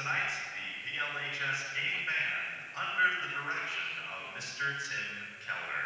tonight, the PLHS game band under the direction of Mr. Tim Keller.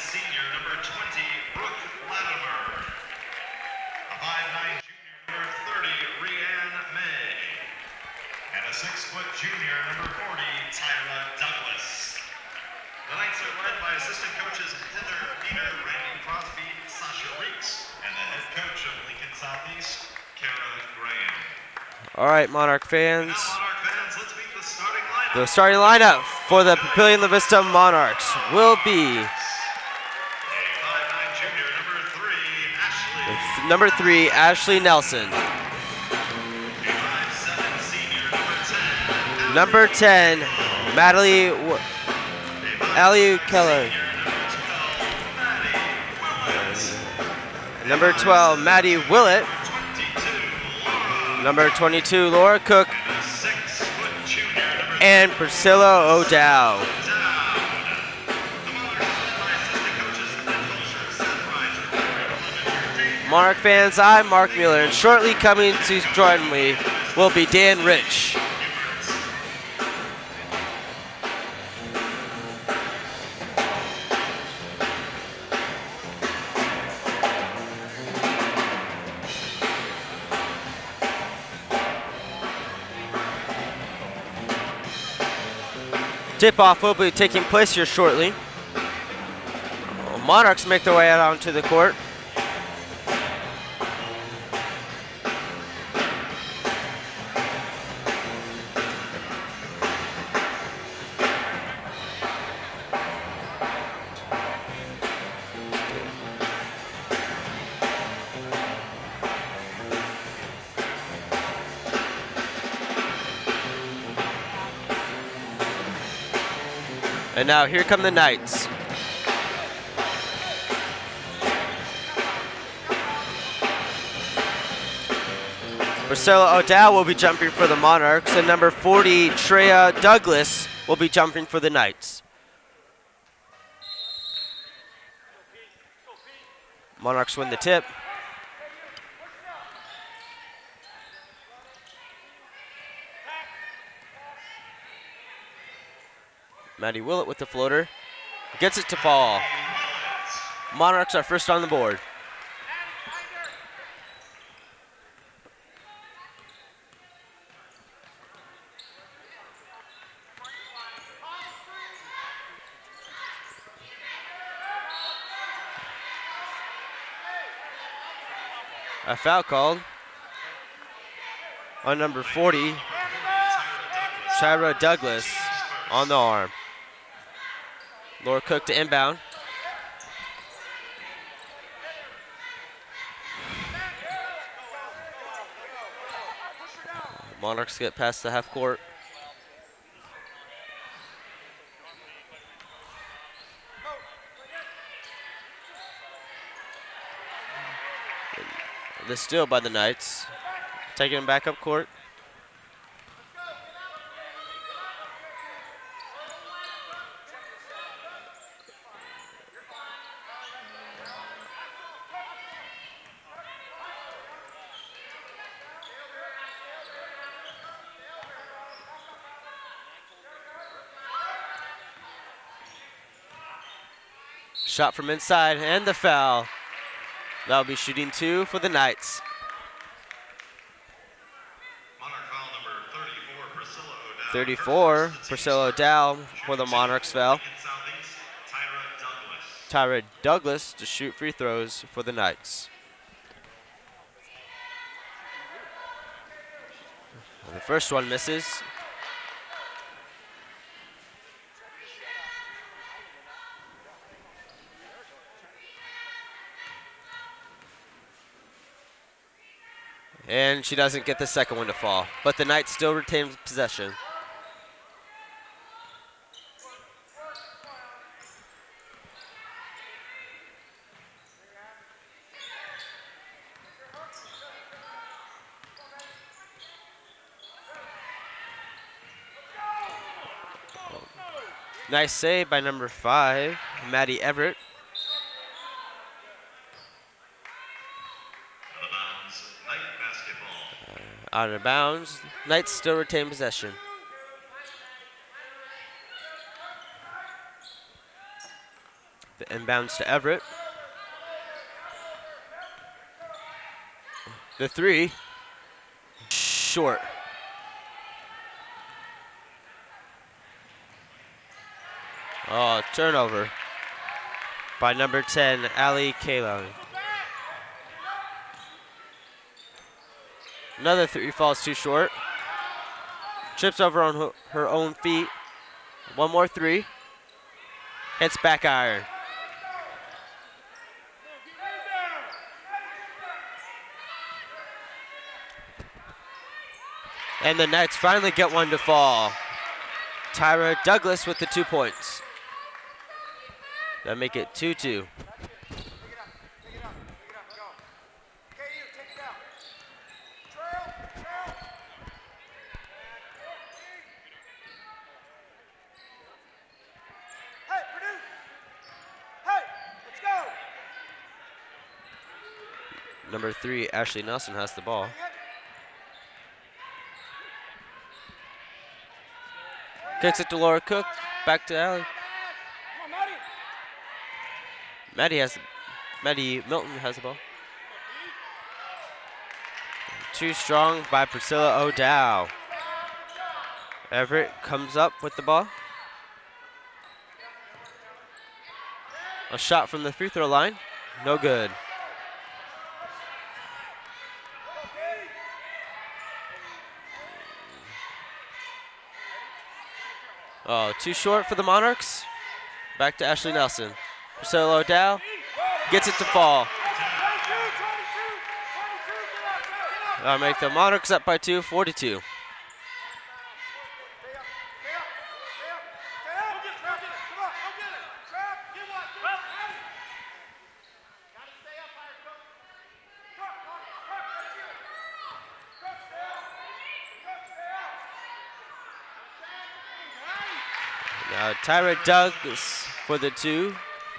Senior number 20, Brooke Latimer. A 5'9" junior number 30, Rianne May. And a 6-foot junior number 40, Tyra Douglas. The Knights are led by assistant coaches Heather Peter, Randy Crosby, Sasha Reeks, and the head coach of Lincoln Southeast, Kara Graham. All right, Monarch fans. Let's meet the starting lineup. The starting lineup for the Papillion La Vista Monarchs will be number 3, Ashley Nelson. Number 10, Allie Keller. Number 12, Maddie Willett. Number 22, Laura Cook. And Priscilla O'Dow. Monarch fans, I'm Mark Mueller, and shortly coming to join me will be Dan Rich. Tip-off will be taking place here shortly. Monarchs make their way out onto the court. And now here come the Knights. Priscilla O'Dow will be jumping for the Monarchs, and number 40, Treya Douglas, will be jumping for the Knights. Monarchs win the tip. Maddie Willett with the floater. Gets it to fall. Monarchs are first on the board. A foul called on number 40, Tyra Douglas, on the arm. Laura Cook to inbound. Monarchs get past the half court. The steal by the Knights. Taking him back up court. Shot from inside and the foul. That'll be shooting 2 for the Knights. Monarch foul number 34, 34, Priscilla O'Dowd for the Monarchs foul. Tyra Douglas to shoot free throws for the Knights. And the first one misses. And she doesn't get the second one to fall, but the Knights still retain possession. Nice save by number 5, Maddie Everett. Out of bounds. Knights still retain possession. The inbounds to Everett. The 3. Short. Oh, turnover by number 10, Ali Kalon. Another 3 falls too short. Trips over on her own feet. One more 3. Hits back iron. And the Knights finally get one to fall. Tyra Douglas with the 2 points. That make it 2-2. Number 3, Ashley Nelson has the ball. Kicks it to Laura Cook. Back to Allie. Maddie Milton has the ball. Too strong by Priscilla O'Dowd. Everett comes up with the ball. A shot from the free throw line. No good. Oh, too short for the Monarchs. Back to Ashley Nelson. Priscilla O'Dowd gets it to fall. That'll make the Monarchs up by 2, 42. Now Tyra Douglas for the 2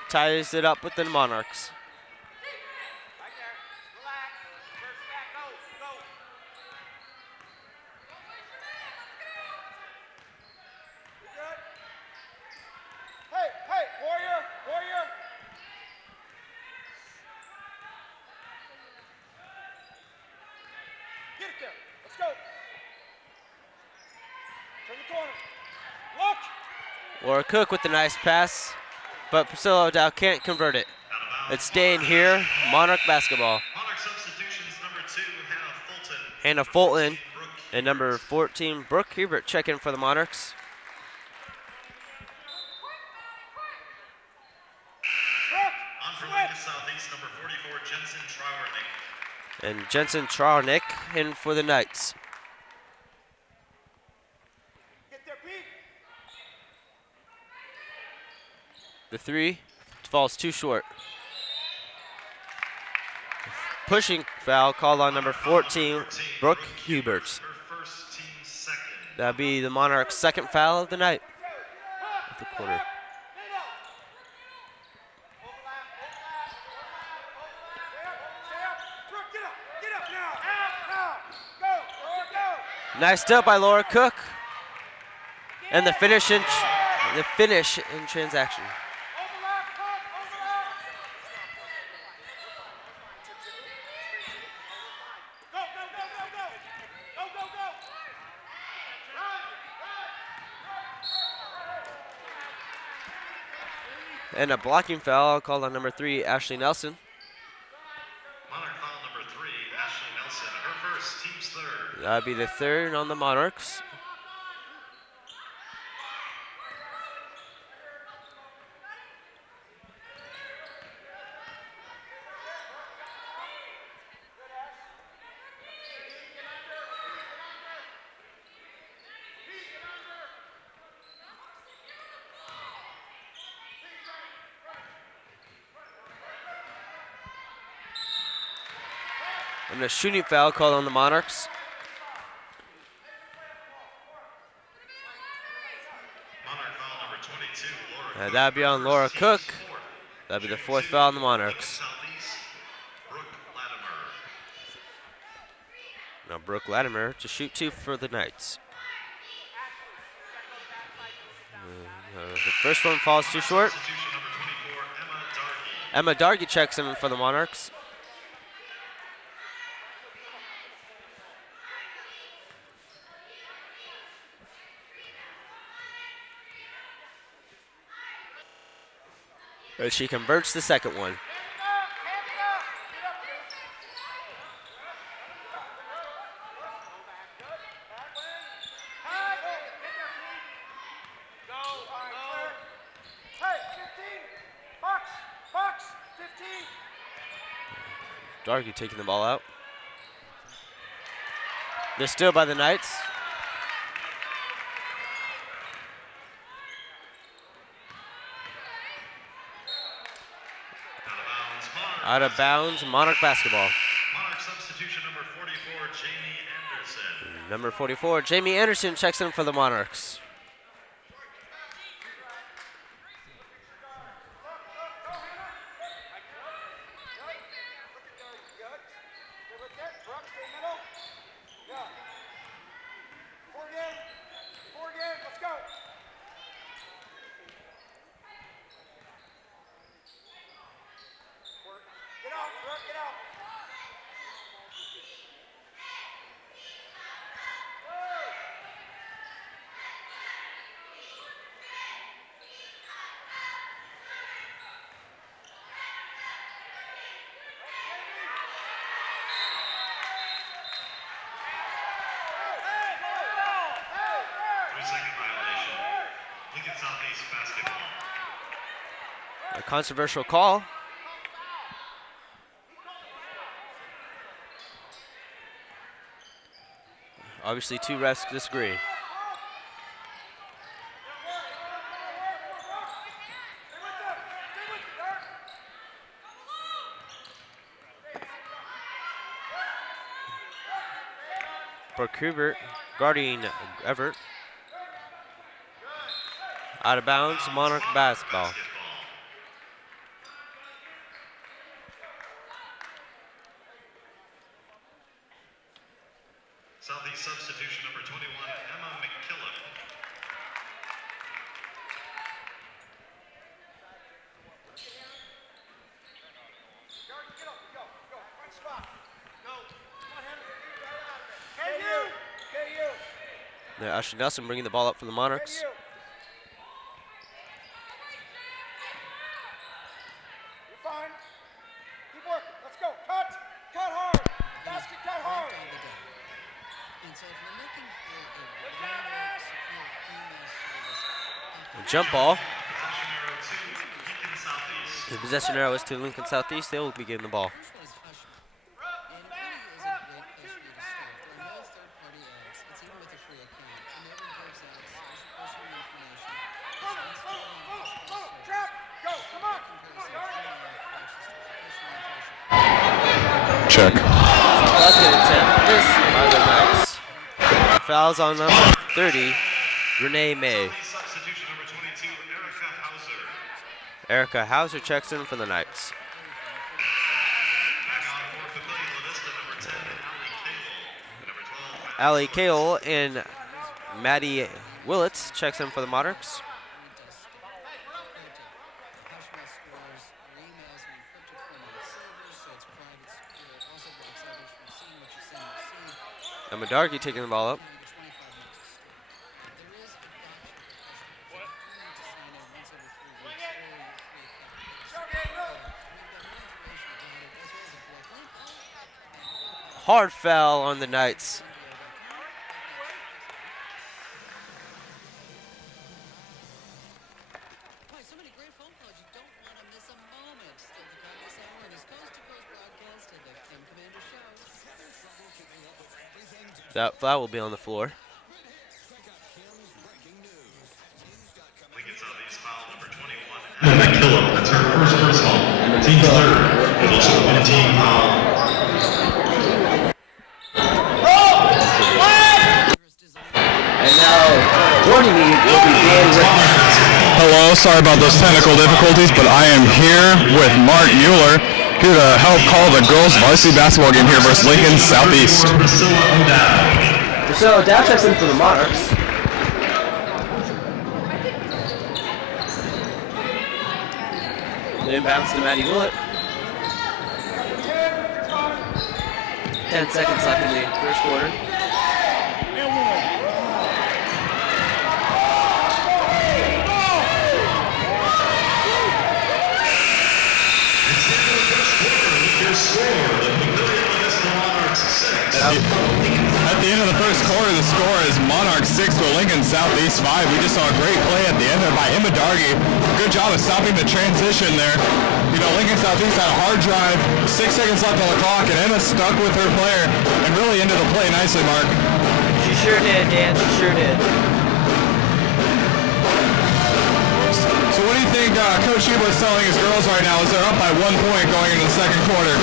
ties it up with the Monarchs. Hey, warrior. Get it there. Let's go. Turn the corner. Look. Laura Cook with the nice pass, but Priscilla O'Dowd can't convert it. It's staying here, Monarch basketball. Monarch substitutions, number 2, Hannah Fulton and number 14, Brooke Hebert check in for the Monarchs. On for Lincoln Southeast, number 44, Jensen Trowernick. And Jensen Trowernick in for the Knights. The 3 falls too short. pushing foul called on number 14, Brooke Hubert. Her first team second. That'll be the Monarchs' second foul of the night, of the quarter. Nice steal by Laura Cook. And the finish in transaction. And a blocking foul called on number 3, Ashley Nelson. Monarch foul number 3, Ashley Nelson. Her first, team's third. That'd be the third on the Monarchs. And a shooting foul called on the Monarchs. Monarch foul number 22, Laura Cook. That'd be on Laura Team's Cook. fourth. That'd be the Shooting fourth two, foul on the Lincoln Monarchs. Southeast, Brooke Latimer. Now Brooke Latimer to shoot 2 for the Knights. The first one falls too short. Substitution number 24, Emma Dargy. Emma Dargy checks in for the Monarchs. But she converts the second one. Darky taking the ball out. They're still by the Knights. Out of bounds, Monarch basketball. Monarch substitution number 44, Jamie Anderson. Number 44, Jamie Anderson checks in for the Monarchs. A controversial call. Obviously, 2 refs disagree. Brooke Hubert guarding Everett. Out of bounds, Monarch basketball. Southeast substitution number 21, Emma McKillop. Now Ashley Nelson bringing the ball up for the Monarchs. You're fine. Keep working. Let's go. Cut. Cut hard. Basket cut hard. A jump ball. Possession arrow to Lincoln Southeast. The possession arrow is to Lincoln Southeast. They will be getting the ball. check. Bucket attempt missed by the Knights. Fouls on number 30, Renee May. Substitution number 22, Erica Hauser. Erica Hauser checks in for the Knights. Back on for Papillion La Vista, number 10, Allie Cale. Number 12, Allie Cale and Maddie Willits checks in for the Monarchs. And Medargi taking the ball up. Hard foul on the Knights. That foul will be on the floor. Lincoln Southeast foul number 21, Emma McKillop. That's her first personal. Team's third. It's also a team foul. And now joining me will be Dan Rickman. Hello, sorry about those technical difficulties, but I am here with Mark Mueller, here to help call the girls varsity basketball game here versus Lincoln Southeast. So Dow checks in for the Monarchs. Then bounce to Maddie Willett. 10 seconds left in the first quarter. At the end of the first quarter, the score is Monarchs 6 to Lincoln Southeast 5. We just saw a great play at the end there by Emma Dargy. Good job of stopping the transition there. You know, Lincoln Southeast had a hard drive, 6 seconds left on the clock, and Emma stuck with her player and really ended the play nicely, Mark. She sure did, Dan. She sure did. So what do you think Coach Sheba is telling his girls right now as they're up by 1 point going into the second quarter?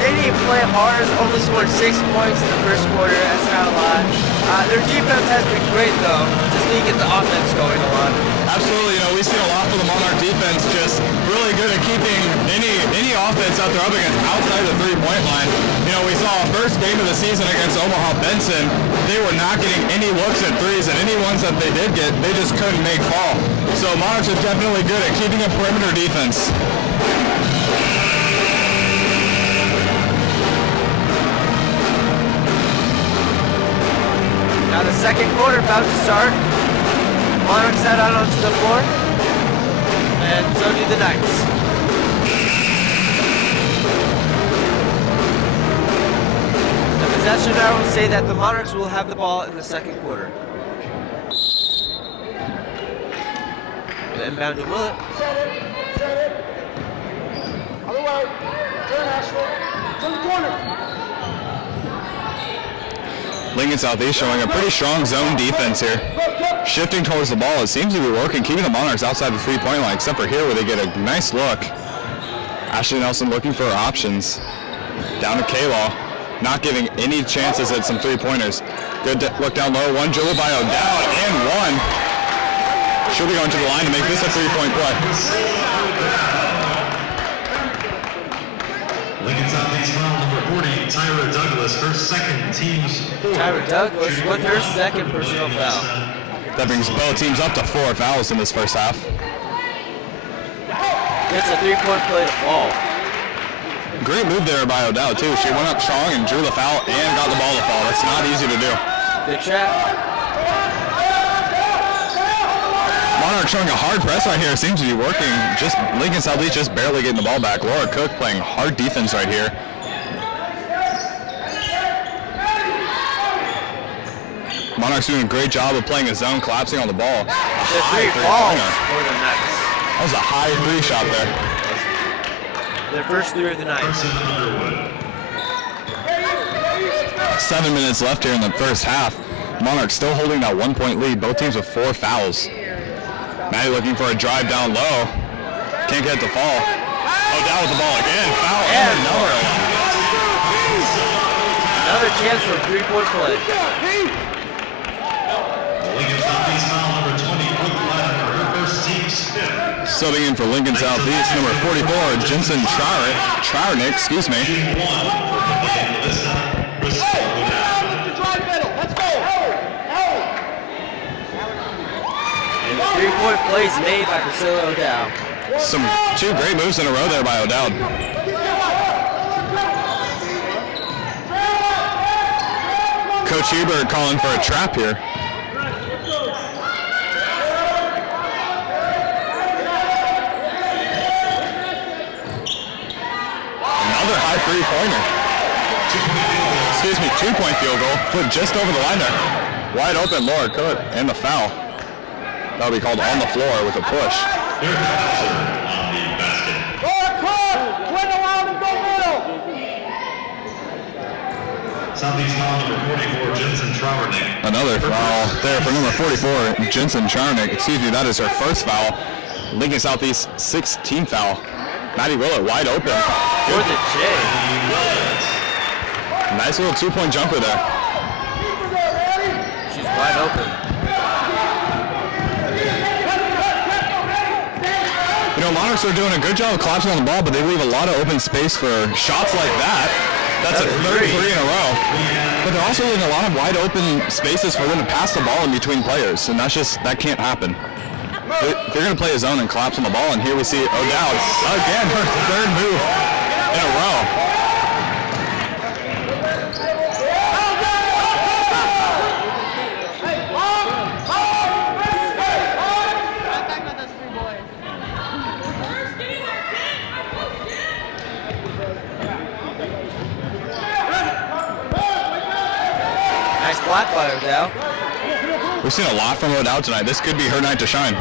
They didn't play hard, only scored 6 points in the first quarter. That's not a lot. Their defense has been great, though. Just need to get the offense going a lot. Absolutely. You know, we've seen a lot for the Monarch defense, just really good at keeping any offense out there up against outside the three-point line. You know, we saw first game of the season against Omaha Benson. They were not getting any looks at threes, and any ones that they did get, they just couldn't make fall. So Monarchs are definitely good at keeping a perimeter defense. Now the second quarter about to start. Monarchs head out onto the floor, and so do the Knights. The possession arrow will say that the Monarchs will have the ball in the second quarter. The inbound to Willett. Other way. Turn, Ashley. Turn the corner. Lincoln Southeast showing a pretty strong zone defense here. Shifting towards the ball, it seems to be working, keeping the Monarchs outside the three-point line, except for here where they get a nice look. Ashley Nelson looking for her options. Down to K-Law, not giving any chances at some three-pointers. Good look down low, one dribble by O'Dowd, and one. She'll be going to the line to make this a three-point play. Lincoln Southeast foul number 40, Tyra Douglas, her second team's fourth. Tyra Douglas with her second personal foul. That brings both teams up to 4 fouls in this first half. It's a three-point play to fall. Great move there by O'Dowd too. She went up strong and drew the foul and got the ball to fall. That's not easy to do. Good trap. Monarch showing a hard press right here. Seems to be working. Just Lincoln Southeast just barely getting the ball back. Laura Cook playing hard defense right here. Monarchs doing a great job of playing a zone, collapsing on the ball. The three falls for the Knights. That was a high three shot there. Their first three of the night. 7 minutes left here in the first half. Monarchs still holding that 1 point lead. Both teams with 4 fouls. Maddie looking for a drive down low. Can't get it to fall. Oh, down with the ball again. Foul and another one. Another chance for a 3-point play. Lincoln Southeast foul number 20, Brooke Latimer, her first team's fifth. Subbing in for Lincoln Southeast, number 44, Jensen Trowernick, excuse me. Shooting 1 for Papillion La Vista, Bristol. Let's go. And the 3-point plays made by Priscilla O'Dowd. Some 2 great moves in a row there by O'Dowd. Coach Hebert calling for a trap here. Another high 3-pointer. Excuse me, 2-point field goal. Foot just over the line there. Wide open, Laura Cook, and the foul. That'll be called on the floor with a push. Derek Hauser on the basket. Win around and go middle. Southeast foul number 44, Jensen Trowernick. Another foul there for number 44, Jensen Trowernick. Excuse me, that is her first foul. Lincoln Southeast 16th foul. Maddie Willett wide open. For the J. Nice little 2-point jumper there. She's wide open. You know, Monarchs are doing a good job of collapsing on the ball, but they leave a lot of open space for shots like that. That's a third 3 in a row. But they're also leaving a lot of wide open spaces for them to pass the ball in between players, and that can't happen. If you're going to play a zone and collapse on the ball, and here we see O'Dowd, again, her third move in a row. Nice block by O'Dowd. We've seen a lot from O'Dowd tonight. This could be her night to shine.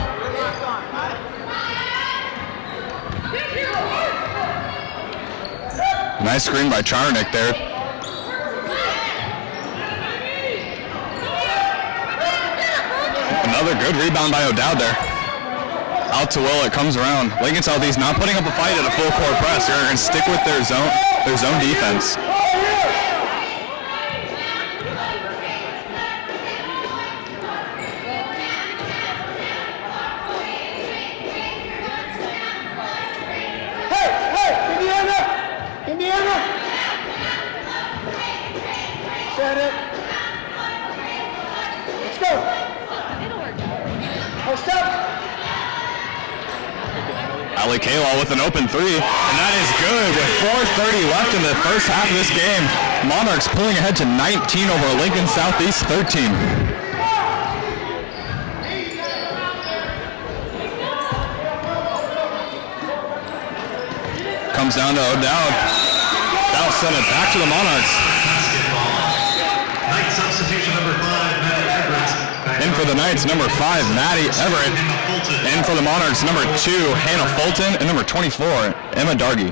Nice screen by Charnick there. Another good rebound by O'Dowd there. Out to Will, it comes around. Lincoln Southeast not putting up a fight at a full court press. They're going to stick with their zone defense. Set it. Let's go. Post up. Ali Kaylaw with an open 3, and that is good with 4:30 left in the first half of this game. Monarchs pulling ahead to 19 over Lincoln Southeast 13. Comes down to O'Dowd. That'll send it back to the Monarchs. Night substitution number 5, Maddie Everett. In for the Knights, number 5, Maddie Everett. In for the Monarchs, number 2, Hannah Fulton. And number 24, Emma Dargy.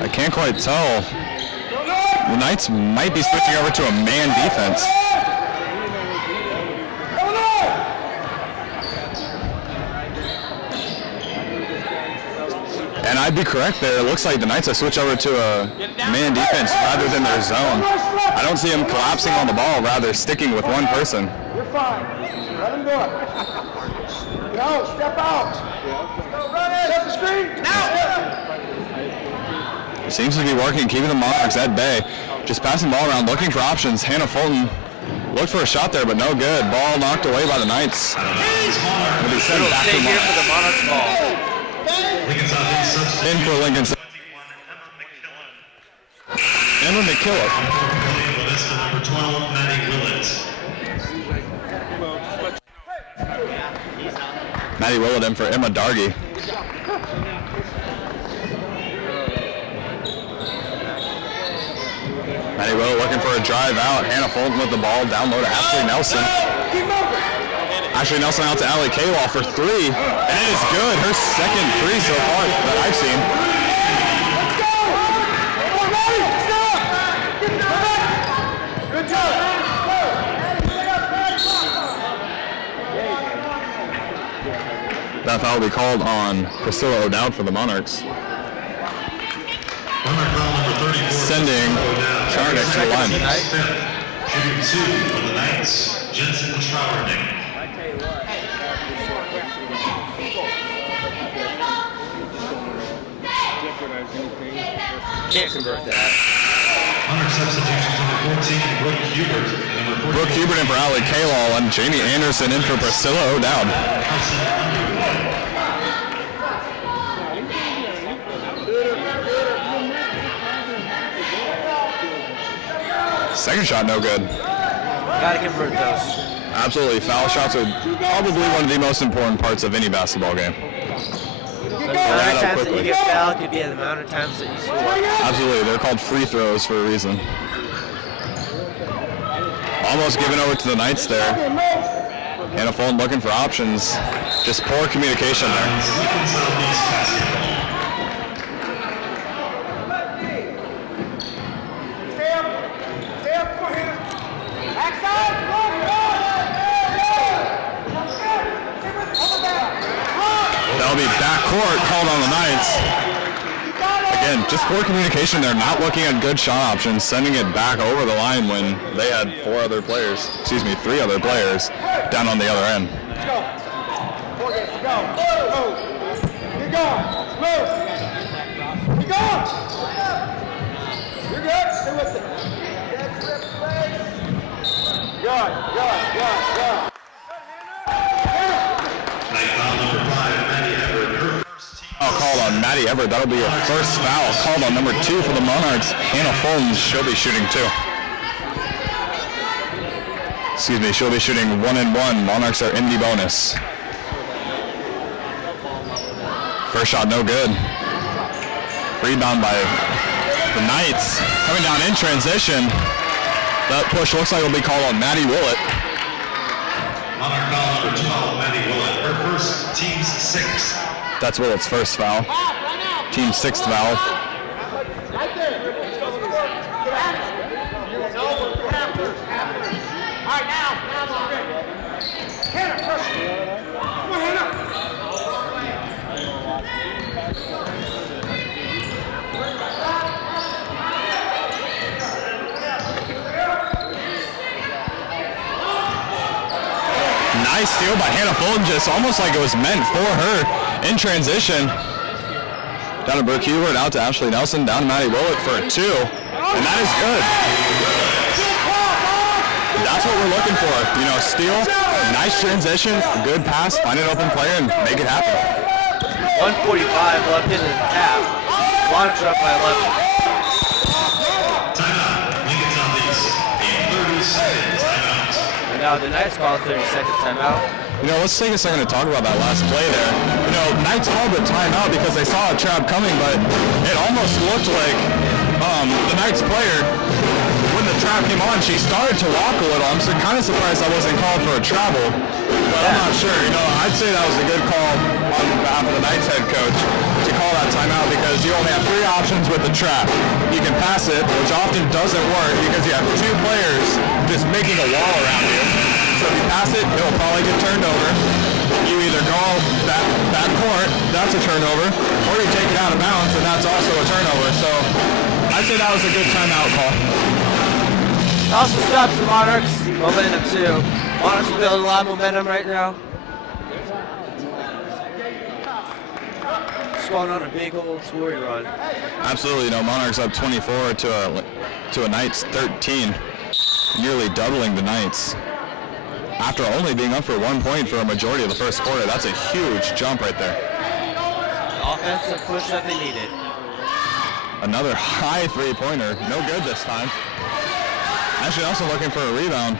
I can't quite tell. The Knights might be switching over to a man defense. And I'd be correct there. It looks like the Knights have switched over to a man defense rather than their zone. I don't see them collapsing on the ball, rather sticking with one person. You're fine. Let him do it. Go, step out. Set the screen. It seems to be working, keeping the Monarchs at bay. Just passing the ball around, looking for options. Hannah Fulton looked for a shot there, but no good. Ball knocked away by the Knights. It'll be sent back to the here for the Monarchs ball. In for Lincoln. Emma McKillop. Number 12, Maddie Willett. Maddie Willett in for Emma Dargy. Maddie Willett looking for a drive out. Hannah Fulton with the ball down low to Ashley Nelson. Ashley Nelson out to Ali Kaylaw for 3, and it is good. Her second 3 so far that I've seen. Good job. that foul will be called on Priscilla O'Dowd for the Monarchs. Sending Charnick to the line. Shooting 2 for the Knights, Jensen Schauernick. Can't convert that. Monarch substitutions number 14, Brooke Hubert. Brooke Hubert in for Allie Kalal and Jamie Anderson in for Priscilla O'Dowd. Second shot, no good. Gotta convert those. Absolutely. Foul shots are probably one of the most important parts of any basketball game. The amount of times that you get fouled could be the amount of times that you score. Absolutely. They're called free throws for a reason. Almost given over to the Knights there. Hannah Fulton looking for options. Just poor communication there. That'll be backcourt called on the Knights. Again, just poor communication. They're not looking at good shot options, sending it back over the line when they had 3 other players down on the other end. Let's go. 4 games. Go. Keep going. Move. Keep going. You're good. Stay with it. Good. Called on Maddie Everett. That'll be her first foul. Called on number 2 for the Monarchs. Hannah Fulton, she'll be shooting 2. Excuse me, she'll be shooting 1 and 1. Monarchs are in the bonus. First shot, no good. Rebound by the Knights. Coming down in transition. That push looks like it'll be called on Maddie Willett. Monarch foul number 12, Maddie Willett. Her first, team's 6th. That's Willett's first foul. Team's 6th foul. Nice steal by Hannah Fulton, just almost like it was meant for her in transition. Down to Brooke Hubert, out to Ashley Nelson, down to Maddie Willett for a 2. And that is good. That's what we're looking for. You know, steal, nice transition, good pass, find an open player and make it happen. 1:45 left in the half. Monarchs up by 11. Timeout. Lincoln Southeast. A 30-second timeout. And now the Knights call a 30-second timeout. You know, let's take a second to talk about that last play there. You know, Knights called the timeout because they saw a trap coming, but it almost looked like the Knights player, when the trap came on, she started to walk a little. I'm kind of surprised that wasn't called for a travel, but I'm not sure. You know, I'd say that was a good call on behalf of the Knights head coach to call that timeout because you only have 3 options with the trap. You can pass it, which often doesn't work because you have 2 players just making a wall around you. So if you pass it, it'll probably get turned over. You either go back court, that's a turnover, or you take it out of bounds, and that's also a turnover. So I'd say that was a good timeout call. It also stops the Monarchs. Momentum too. Monarchs are building a lot of momentum right now. Just going on a big old touring run. Absolutely, you know, Monarchs up 24 to a Knights 13, nearly doubling the Knights. After only being up for 1 point for a majority of the first quarter, that's a huge jump right there. The offensive push that they needed. Another high 3-pointer, no good this time. Actually also looking for a rebound.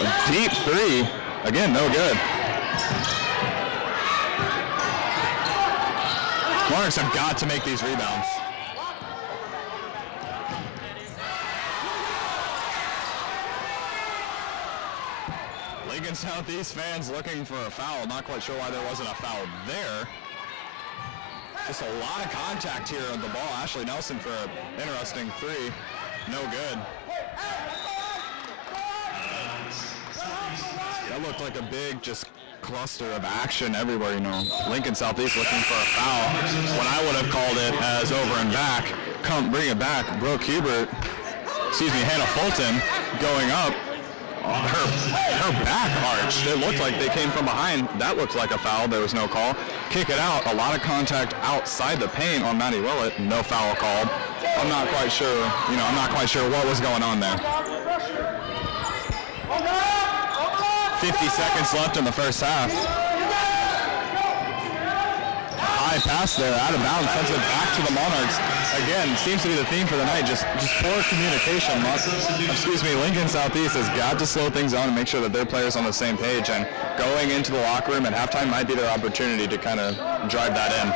A deep 3, again, no good. Monarchs have got to make these rebounds. Lincoln Southeast fans looking for a foul. Not quite sure why there wasn't a foul there. Just a lot of contact here on the ball. Ashley Nelson for an interesting 3. No good. That looked like a big just cluster of action everywhere, you know. Lincoln Southeast looking for a foul. What I would have called it as over and back. Bring it back. Brooke Hubert, Hannah Fulton going up. Her back arched. It looked like they came from behind. That looked like a foul. There was no call. Kick it out. A lot of contact outside the paint on Maddie Willett. No foul called. I'm not quite sure. I'm not quite sure what was going on there. 50 seconds left in the first half. High pass there, out of bounds, sends it back to the Monarchs. Again, seems to be the theme for the night, just poor communication. Lincoln Southeast has got to slow things down and make sure that their players on the same page, and going into the locker room at halftime might be their opportunity to kind of drive that in.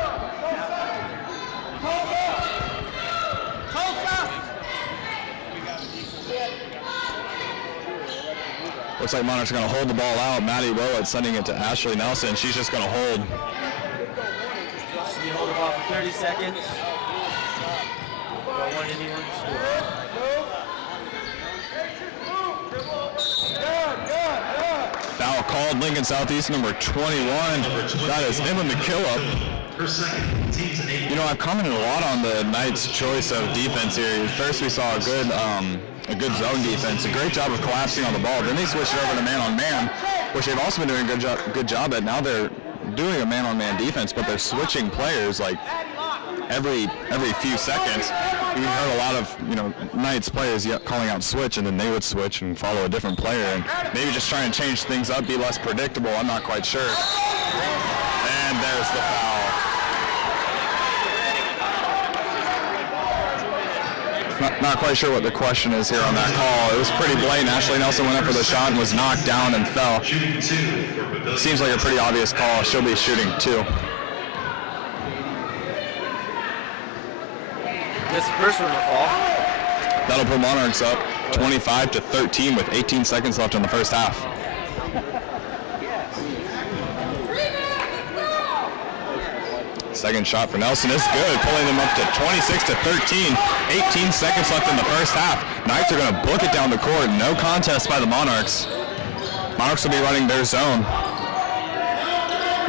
Looks like Monarchs are going to hold the ball out. Maddie Willett sending it to Ashley Nelson. She's just going to hold. You hold the ball for 30 seconds. Don't want anyone to score. Foul called. Lincoln Southeast, number 21. That is Emma McKillop. I've commented a lot on the Knights' choice of defense here. First, we saw a good zone defense, a great job of collapsing on the ball. Then they switched it over to man-on-man, which they've also been doing a good job at. Now they're doing a man-on-man defense, but they're switching players like every few seconds. You heard a lot of Knights players calling out switch, and then they would switch and follow a different player, and maybe just try and change things up, be less predictable. I'm not quite sure. And there's the foul. Not quite sure what the question is here on that call. It was pretty blatant. Ashley Nelson went up for the shot and was knocked down and fell. Seems like a pretty obvious call. She'll be shooting 2. This first one will fall. That'll put Monarchs up 25-13 with 18 seconds left in the first half. Second shot for Nelson is good, pulling them up to 26-13. 18 seconds left in the first half. Knights are going to book it down the court. No contest by the Monarchs. Monarchs will be running their zone.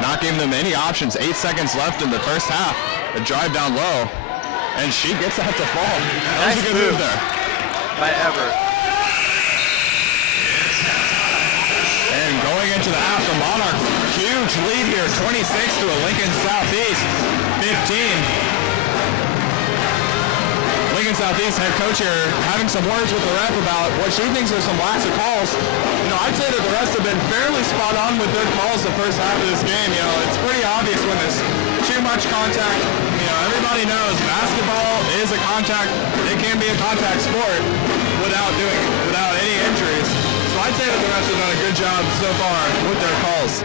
Not giving them any options. 8 seconds left in the first half. A drive down low. And she gets that to fall. That was a good move there. By Everett. And going into the half, the Monarchs, huge lead here, 26 to a Lincoln Southeast 15. Lincoln Southeast head coach here having some words with the ref about what she thinks are some lax of calls. I'd say that the rest have been fairly spot on with their calls the first half of this game. It's pretty obvious when there's too much contact. Everybody knows basketball is a contact. It can be a contact sport without any injuries. So I'd say that the refs have done a good job so far with their calls.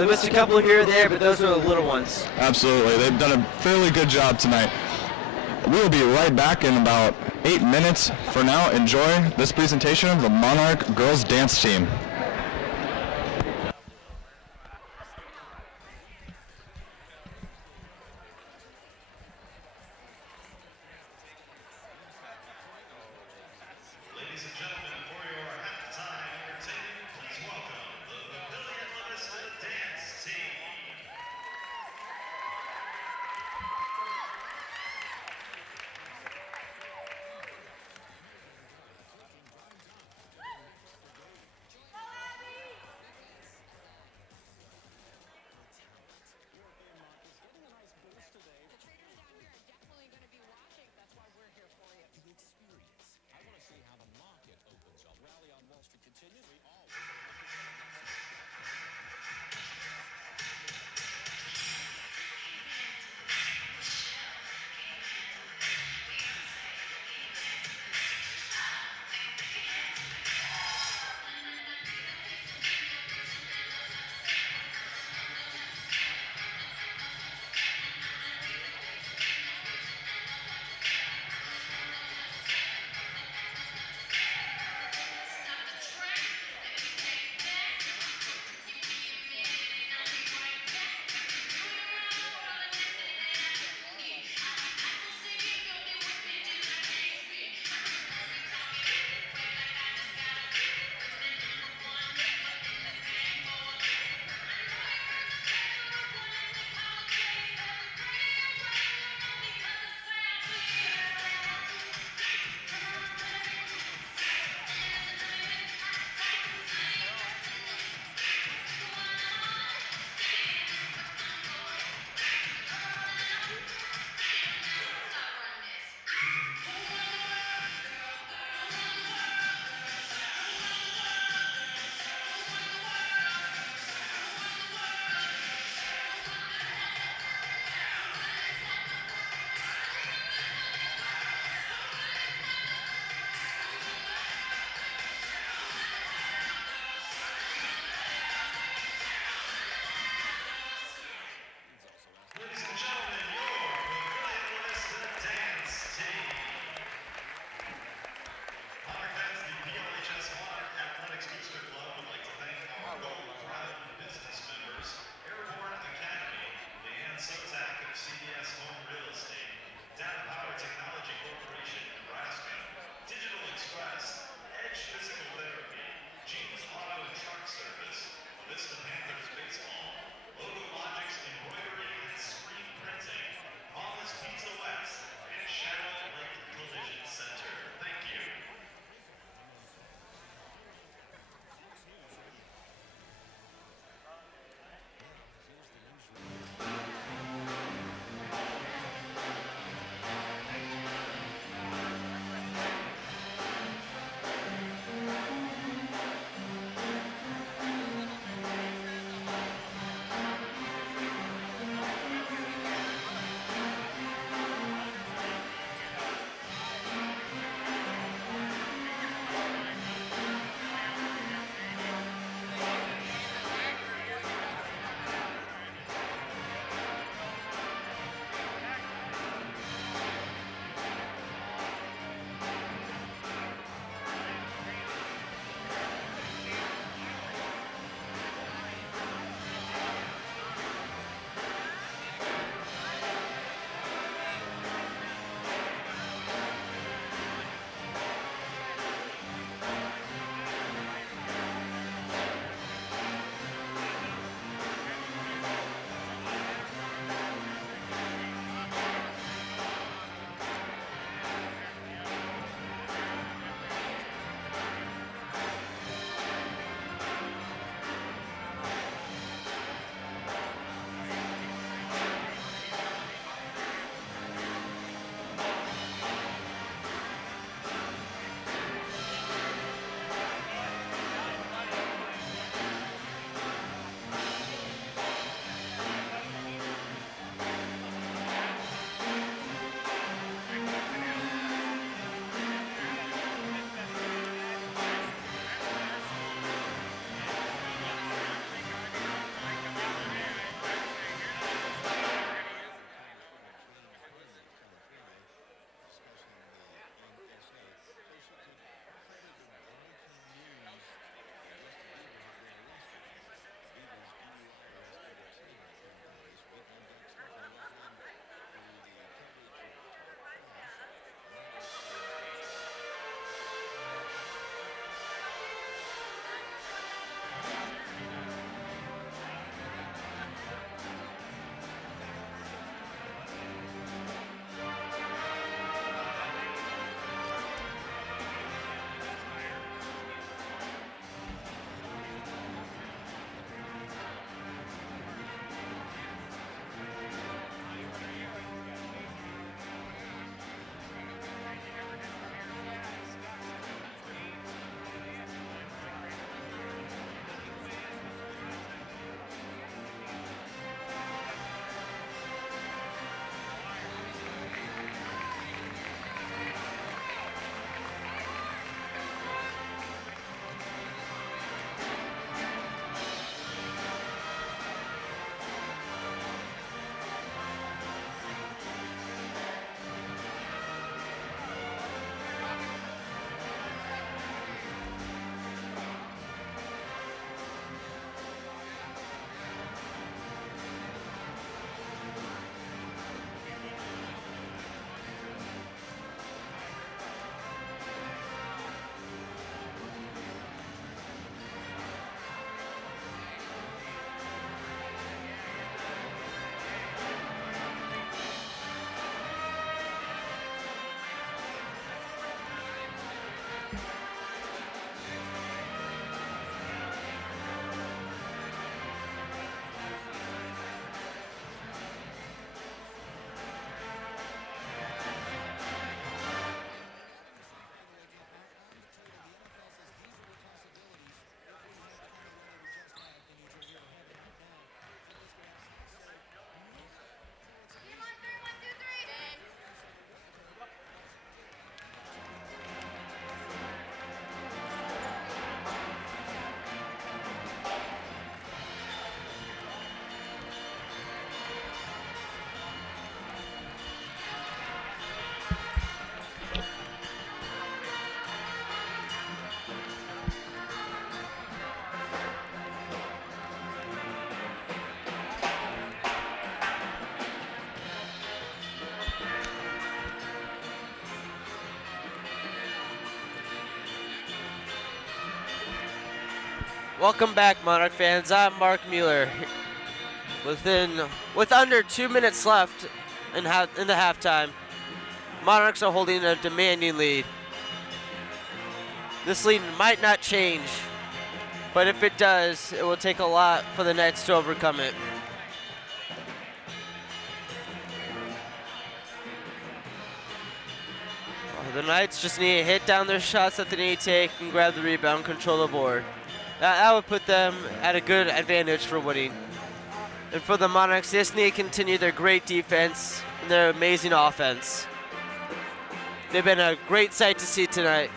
They missed a couple here and there, but those are the little ones. Absolutely. They've done a fairly good job tonight. We'll be right back in about 8 minutes. For now, enjoy this presentation of the Monarch Girls Dance Team. Ladies and gentlemen, for your halftime entertainment, please welcome the Papillion La Vista Dance Team. Welcome back, Monarch fans. I'm Mark Mueller. With under 2 minutes left in the halftime, Monarchs are holding a demanding lead. This lead might not change, but if it does, it will take a lot for the Knights to overcome it. The Knights just need to hit down their shots that they need to take and grab the rebound, control the board. That would put them at a good advantage for winning. And for the Monarchs, they just need to continue their great defense and their amazing offense. They've been a great sight to see tonight.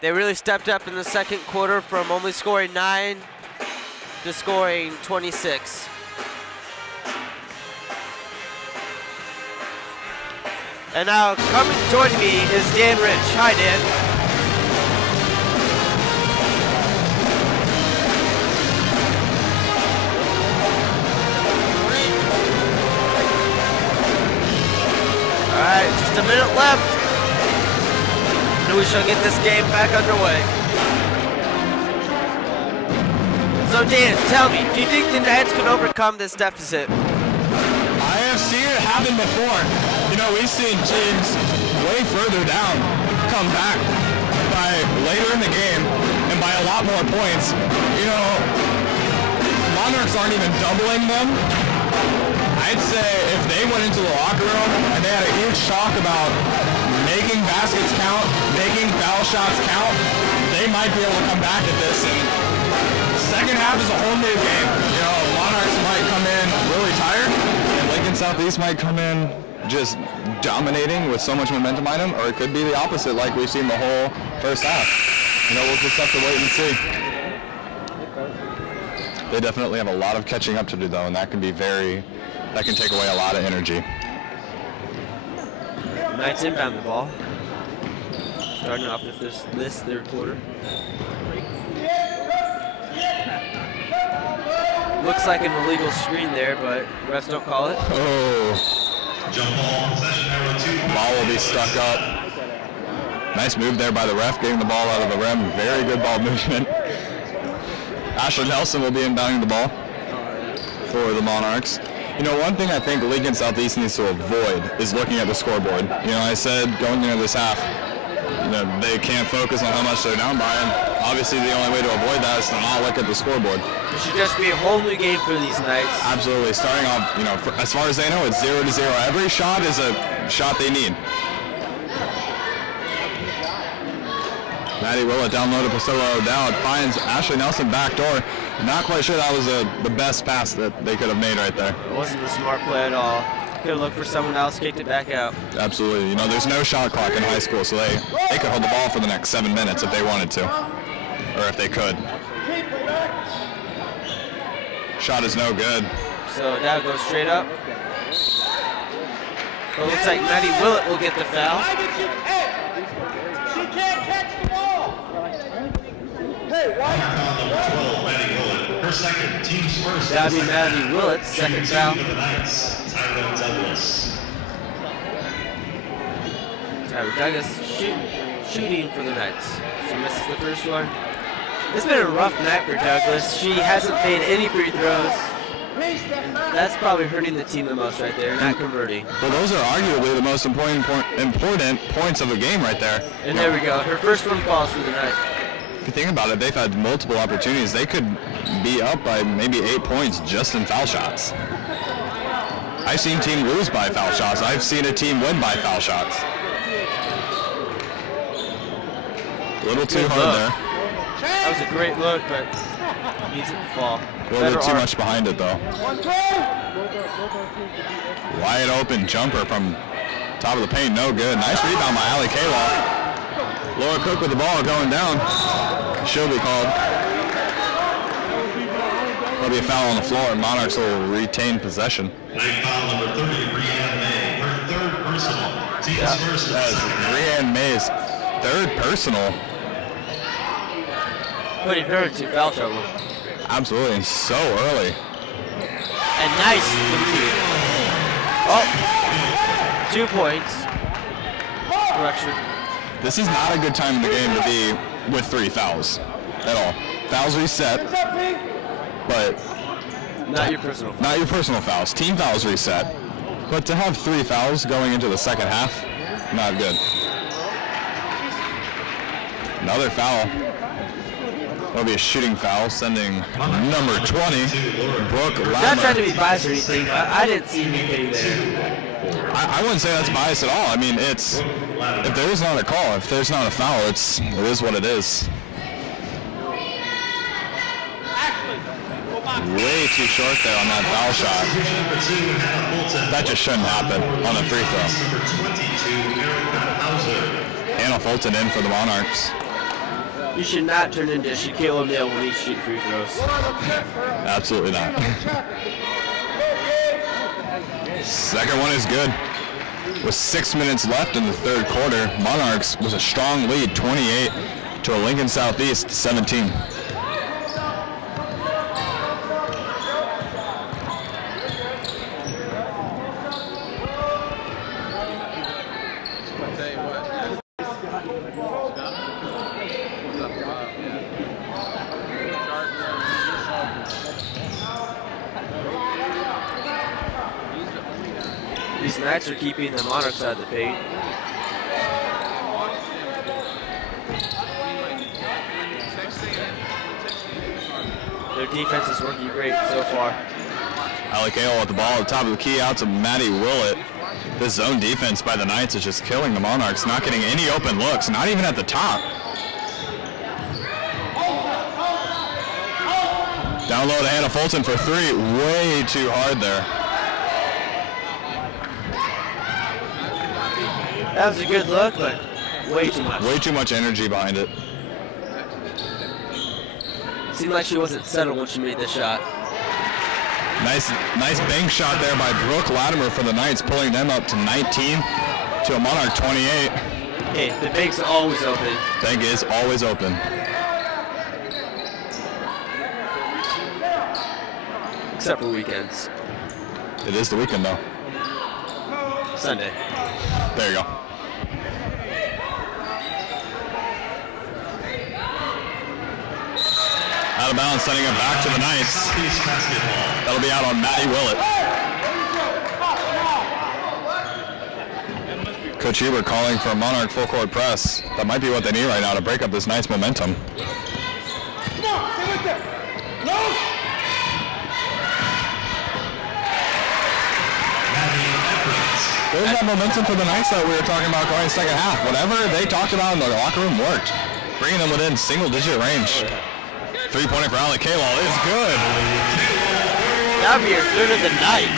They really stepped up in the second quarter from only scoring 9 to scoring 26. And now coming joining me is Dan Rich. Hi, Dan. All right, just a minute left, and we shall get this game back underway. So Dan, tell me, do you think the Knights can overcome this deficit? I have seen it happen before. You know, we've seen teams way further down come back by later in the game and by a lot more points. You know, Monarchs aren't even doubling them. I'd say if they went into the locker room and they had a huge talk about making baskets count, making foul shots count, they might be able to come back at this. And the second half is a whole new game. You know, Monarchs might come in really tired, and Lincoln Southeast might come in just dominating with so much momentum behind them, or it could be the opposite like we've seen the whole first half. You know, we'll just have to wait and see. They definitely have a lot of catching up to do though, and that can take away a lot of energy. Knights inbound the ball. Starting off with this third quarter. Looks like an illegal screen there, but refs don't call it. Oh. Jump ball, possession number 2. Ball will be stuck up. Nice move there by the ref, getting the ball out of the rim. Very good ball movement. Ashley Nelson will be inbounding the ball for the Monarchs. You know, one thing I think Lincoln Southeast needs to avoid is looking at the scoreboard. You know, I said going into this half, you know, they can't focus on how much they're down by, and obviously the only way to avoid that is to not look at the scoreboard. It should just be a whole new game for these Knights. Absolutely. Starting off, you know, as far as they know, it's 0-0. Every shot is a shot they need. Maddie Willett down low to Priscilla O'Dowd, finds Ashley Nelson backdoor. Not quite sure that was the best pass that they could have made right there. It wasn't a smart play at all. Could have looked for someone else, kicked it back out. Absolutely. You know, there's no shot clock in high school, so they could hold the ball for the next 7 minutes if they wanted to, or if they could. Shot is no good. So that goes straight up. But it looks like Maddie Willett will get the foul. She can't catch the ball. Hey, why? Number 12, Maddie Willett. Her second, team's first. That'd be Maddie Willett's second foul. For the Knights, Tyra Douglas. Tyra Douglas shooting for the Knights. She misses the first one. It's been a rough night for Douglas. She hasn't made any free throws. And that's probably hurting the team the most right there, not converting. Well, those are arguably the most important points of the game right there. And there we go. Her first one falls for the night. If you think about it, they've had multiple opportunities. They could be up by maybe 8 points just in foul shots. I've seen a team lose by foul shots. I've seen a team win by foul shots. A little too hard there. That was a great look, but needs it to fall. A little bit too much behind it, though. Wide open jumper from top of the paint, no good. Nice rebound by Allie Kayla. Laura Cook with the ball going down. She'll be called. There'll be a foul on the floor, and Monarchs will retain possession. Night foul number 30, Rhiann May. Her third personal. Team's first. That is Rhiann May's third personal. Putting her into foul trouble. Absolutely, and so early. And nice. Oh, 2 points. Correction. This is not a good time in the game to be with 3 fouls at all. Fouls reset, but Not your personal foul. not your personal fouls. Team fouls reset, but to have 3 fouls going into the second half, not good. Another foul. That'll be a shooting foul, sending number 20, Brooke Latimer. Not trying to be biased or anything, but I didn't see anything there. I wouldn't say that's bias at all. I mean, it's, if there's not a call, if there's not a foul, it is what it is. Way too short there on that foul shot. That just shouldn't happen on a free throw. Hannah Fulton in for the Monarchs. You should not turn into Shaquille O'Neal when you shoot free throws. Absolutely not. Second one is good. With 6 minutes left in the third quarter, Monarchs was a strong lead, 28 to a Lincoln Southeast 17. These Knights are keeping the Monarchs out of the paint. Their defense is working great so far. Allie Cahill at the ball at the top of the key out to Maddie Willett. This zone defense by the Knights is just killing the Monarchs, not getting any open looks, not even at the top. Down low to Hannah Fulton for 3, way too hard there. That was a good look, but way too much. Way too much energy behind it. Seemed like she wasn't settled when she made the shot. Nice bank shot there by Brooke Latimer for the Knights, pulling them up to 19 to a Monarch 28. Hey, the bank's always open. Bank is always open. Except for weekends. It is the weekend though. Sunday. There you go. Out of bounds, sending it back to the Knights. That'll be out on Maddie Willett. Coach Ebert calling for a Monarch full court press. That might be what they need right now to break up this Knights momentum. There's that momentum for the Knights that we were talking about going second half. Whatever they talked about in the locker room worked. Bringing them within single-digit range. Three-pointer for Allie Cahill is good. That'll be your third of the night.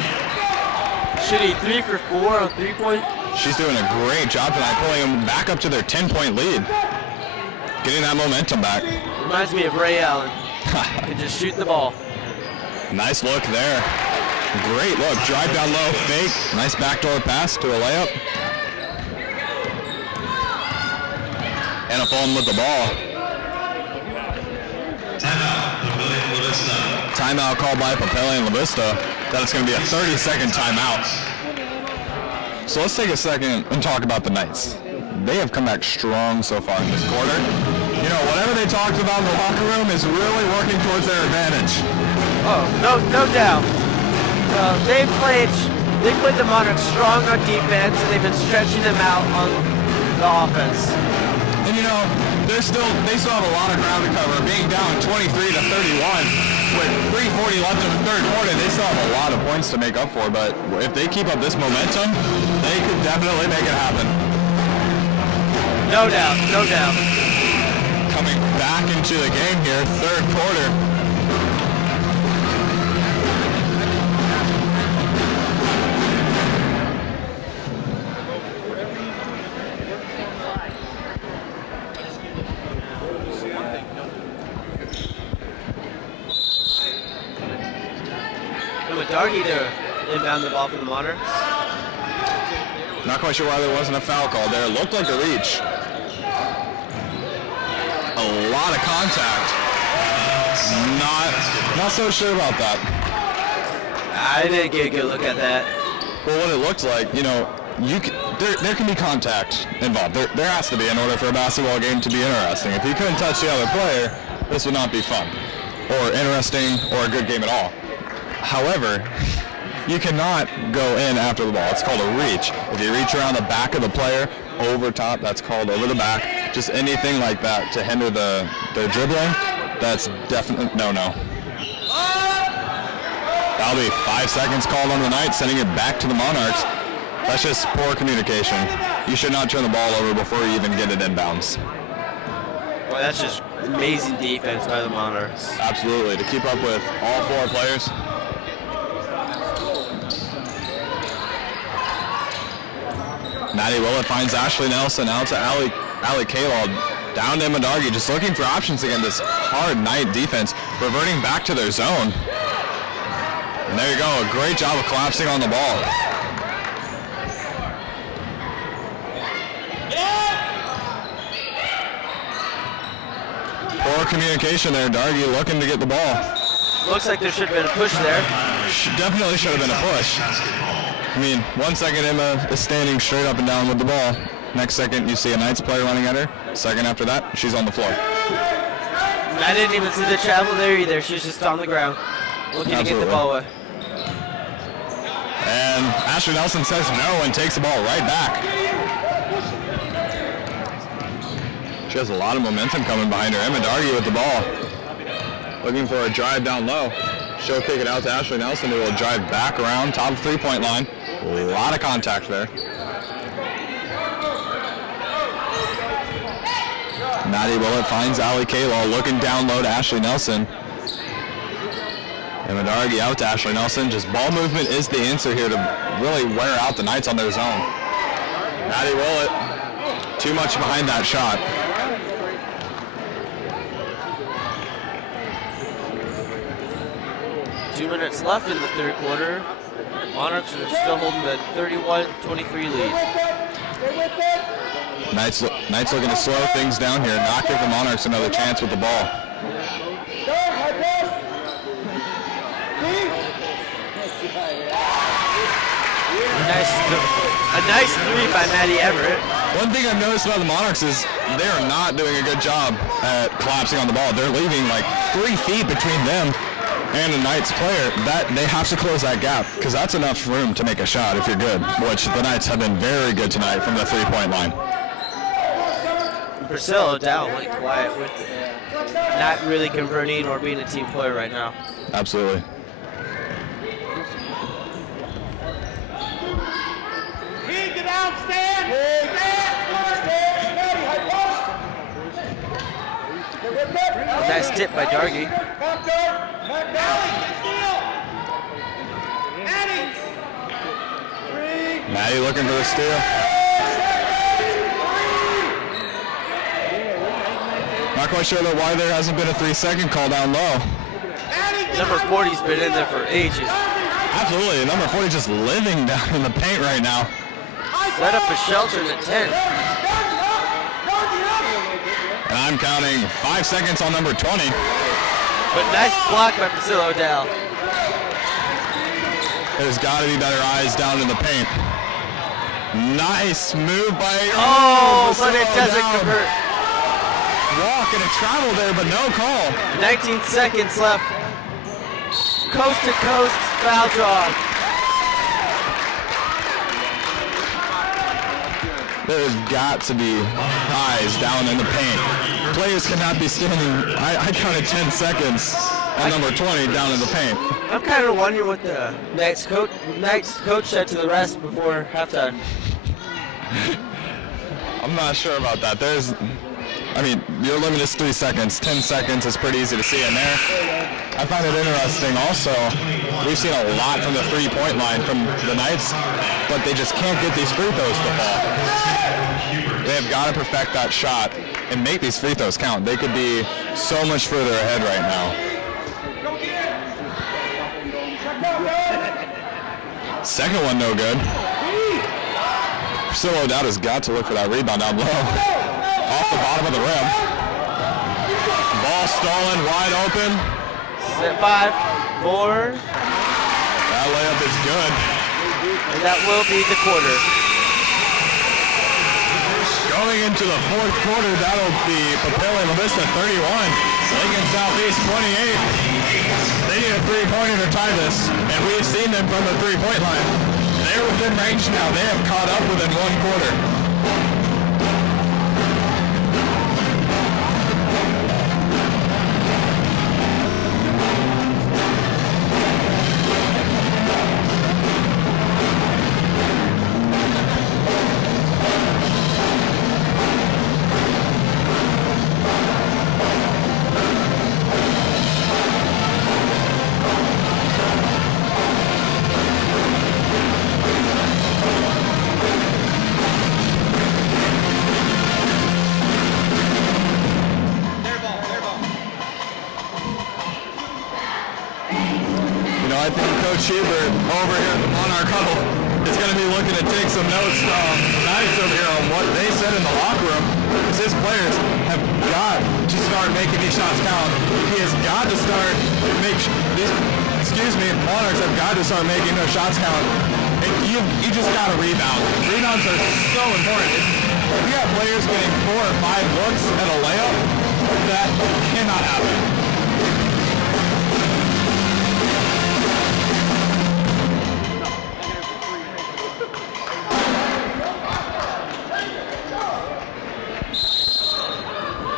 Shooting 3 for 4 on 3-point. She's doing a great job tonight, pulling them back up to their 10-point lead. Getting that momentum back. Reminds me of Ray Allen. Can just shoot the ball. Nice look there. Great look. Drive down low, fake. Nice backdoor pass to a layup. Hannah Fulton with the ball. Timeout called by Papillion La Vista. That's going to be a 30-second timeout. So let's take a second and talk about the Knights. They have come back strong so far in this quarter. You know, whatever they talked about in the locker room is really working towards their advantage. Oh, no doubt. They played the Monarchs strong on defense, and they've been stretching them out on the offense. And you know, they still have a lot of ground to cover. Being down 23 to 31 with 3:40 left in the third quarter, they still have a lot of points to make up for. But if they keep up this momentum, they could definitely make it happen. No doubt, no doubt. Coming back into the game here, third quarter. Dargy to inbound the ball for the Monarchs. Not quite sure why there wasn't a foul call there. It looked like a reach. A lot of contact. Not so sure about that. I didn't get a good look at that. Well, what it looked like, you know, there can be contact involved. There has to be in order for a basketball game to be interesting. If you couldn't touch the other player, this would not be fun or interesting or a good game at all. However, you cannot go in after the ball. It's called a reach. If you reach around the back of the player, over top, that's called over the back. Just anything like that to hinder the dribbling, that's definitely no. That'll be 5 seconds called on the night, sending it back to the Monarchs. That's just poor communication. You should not turn the ball over before you even get it inbounds. Well, that's just amazing defense by the Monarchs. Absolutely, to keep up with all 4 players. Maddie Willett finds Ashley Nelson out to Allie Kalal. Down to Madargi, just looking for options against this hard Knight defense, reverting back to their zone. And there you go, a great job of collapsing on the ball. Poor communication there, Dargy looking to get the ball. Looks like there should have been a push there. Definitely should have been a push. I mean, 1 second Emma is standing straight up and down with the ball. Next second you see a Knights player running at her. Second after that, she's on the floor. I didn't even see the travel there either. She was just on the ground, looking to get the ball away. And Ashley Nelson says no and takes the ball right back. She has a lot of momentum coming behind her. Emma Dargy with the ball. Looking for a drive down low. She'll kick it out to Ashley Nelson, who will drive back around top of three-point line. A lot of contact there. Maddie Willett finds Allie Kalal looking down low to Ashley Nelson. And Madargi out to Ashley Nelson. Just ball movement is the answer here to really wear out the Knights on their zone. Maddie Willett, too much behind that shot. Two minutes left in the third quarter. Monarchs are still holding the 31-23 lead. Knights looking to slow things down here, not give the Monarchs another chance with the ball. A nice three by Maddie Everett. One thing I've noticed about the Monarchs is they are not doing a good job at collapsing on the ball. They're leaving like 3 feet between them and a Knights player. That they have to close that gap, because that's enough room to make a shot if you're good, which the Knights have been very good tonight from the three-point line. Priscilla O'Dowd went quiet with not really converting or being a team player right now. Absolutely. Get down, stand! Nice tip by Dargy. Maddie looking for the steal. Not quite sure though why there hasn't been a 3-second call down low. Number 40's been in there for ages. Absolutely, number 40 just living down in the paint right now. Set up a shelter in the 10. And I'm counting 5 seconds on number 20. But nice block by Priscilla O'Dowd. There's got to be better eyes down in the paint. Nice move by... Oh, but it doesn't convert. Walk and a travel there, but no call. 19 seconds left. Coast to coast foul draw. There's got to be eyes down in the paint. Players cannot be standing. I counted 10 seconds at number 20 down in the paint. I'm kind of wondering what the Knights coach said to the rest before halftime. I'm not sure about that. I mean, your limit is 3 seconds. 10 seconds is pretty easy to see in there. I find it interesting also, we've seen a lot from the three-point line from the Knights, but they just can't get these free throws to fall. They have got to perfect that shot and make these free throws count. They could be so much further ahead right now. Second one no good. Priscilla O'Dowd has got to look for that rebound down low. Off the bottom of the rim. Ball stolen, wide open. Set 5, 4. That layup is good. And that will be the quarter. into the fourth quarter, that'll be Papillion La Vista 31, Lincoln Southeast 28. They need a three-pointer to tie this, and we've seen them from the three-point line. They're within range now. They have caught up within one quarter. I think Coach Schubert over here at the Monarch Huddle is going to be looking to take some notes from Knights over here on what they said in the locker room, because his players have got to start making these shots count. He has got to start Monarchs have got to start making those shots count. And you just got to rebound. Rebounds are so important. If you got players getting 4 or 5 looks at a layup, that cannot happen.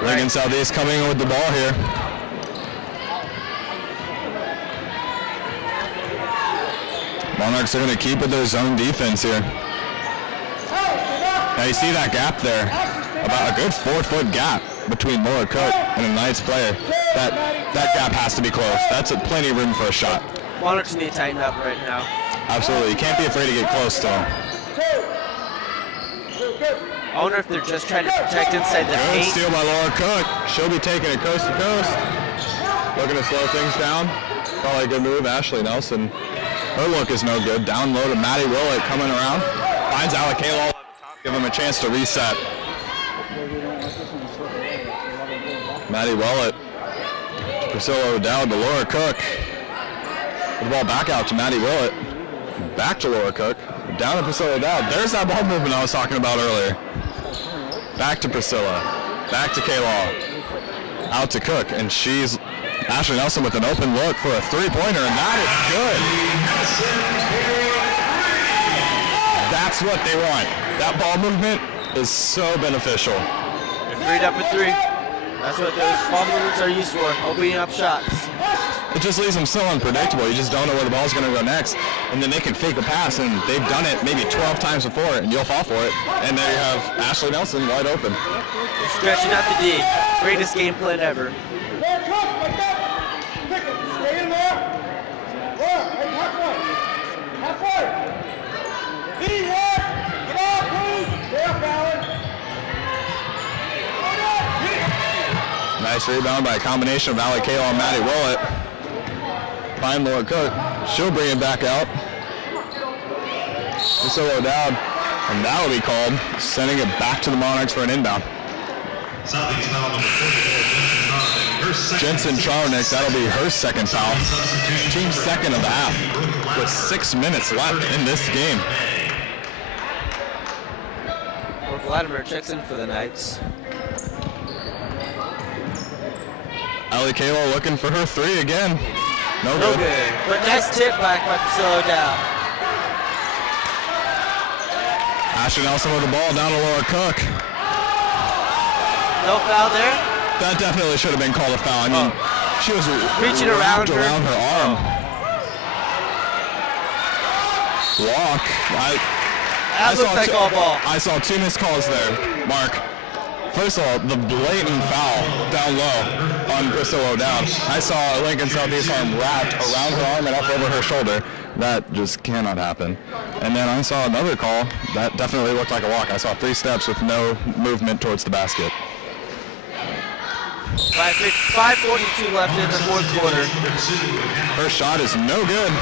Lincoln Southeast coming in with the ball here. Monarchs are going to keep with their zone defense here. Now you see that gap there, about a good 4-foot gap between Laura Cook and a Knights player. That gap has to be closed. That's plenty of room for a shot. Monarchs need to tighten up right now. Absolutely, you can't be afraid to get close to them. I wonder if they're just trying to protect inside the Good paint. steal by Laura Cook. She'll be taking it coast to coast. Looking to slow things down. Probably a good move. Ashley Nelson. Her look is no good. Down low to Maddie Willett coming around. Finds Alec Kalo at the top. Give him a chance to reset. Maddie Willett. Priscilla O'Dowd to Laura Cook. Put the ball back out to Maddie Willett. Back to Laura Cook. Down to Priscilla O'Dowd. There's that ball movement I was talking about earlier. Back to Priscilla. Back to K-Law. Out to Cook. And she's Ashley Nelson with an open look for a three-pointer, and that is good. That's what they want. That ball movement is so beneficial. They're freed up at 3. That's what those ball movements are used for, opening up shots. It just leaves them so unpredictable. You just don't know where the ball's going to go next. And then they can fake a pass, and they've done it maybe 12 times before, and you'll fall for it. And there you have Ashley Nelson wide open. They're stretching out the D. Greatest game plan ever. Stay in there. Halfway. Be there. Get out, please. Stay up, Alan. Nice rebound by a combination of Alec Kalo and Maddie Willett. Find Laura Cook. She'll bring it back out. Priscilla O'Dowd. And that will be called, sending it back to the Monarchs for an inbound. Southeast foul number 44, Jensen Charnick, that'll be her second foul. Team second of the half with 6 minutes left in this game. Vladimir checks in for the Knights. Allie Kalo looking for her 3 again. No good. But nice tip back by Priscilla O'Dowd. Ashley Nelson with the ball down to Laura Cook. No foul there? That definitely should have been called a foul. I mean, she was reaching around her arm. Walk. That looked like all ball. I saw 2 missed calls there, Mark. First of all, the blatant foul down low on Priscilla O'Dowd. I saw Lincoln Southeast arm wrapped around her arm and up over her shoulder. That just cannot happen. And then I saw another call that definitely looked like a walk. I saw 3 steps with no movement towards the basket. 5:42 left in the fourth quarter. First shot is no good.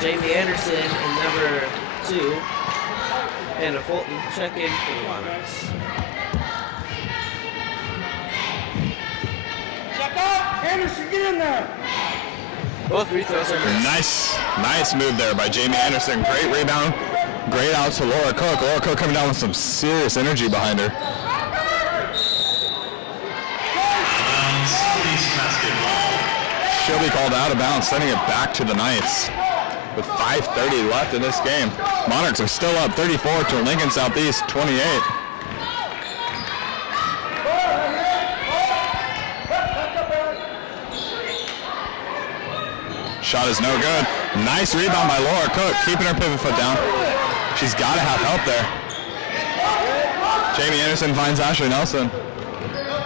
Jamie Anderson in number 2. Anna Fulton check in for the Monarchs. Check out! Anderson, get in there! Both free throws are good. Nice move there by Jamie Anderson. Great rebound Great out to Laura Cook. Laura Cook coming down with some serious energy behind her. She'll be called out of bounds, sending it back to the Knights with 5:30 left in this game. Monarchs are still up 34 to Lincoln Southeast 28. Shot is no good. Nice rebound by Laura Cook, keeping her pivot foot down. She's got to have help there. Jamie Anderson finds Ashley Nelson.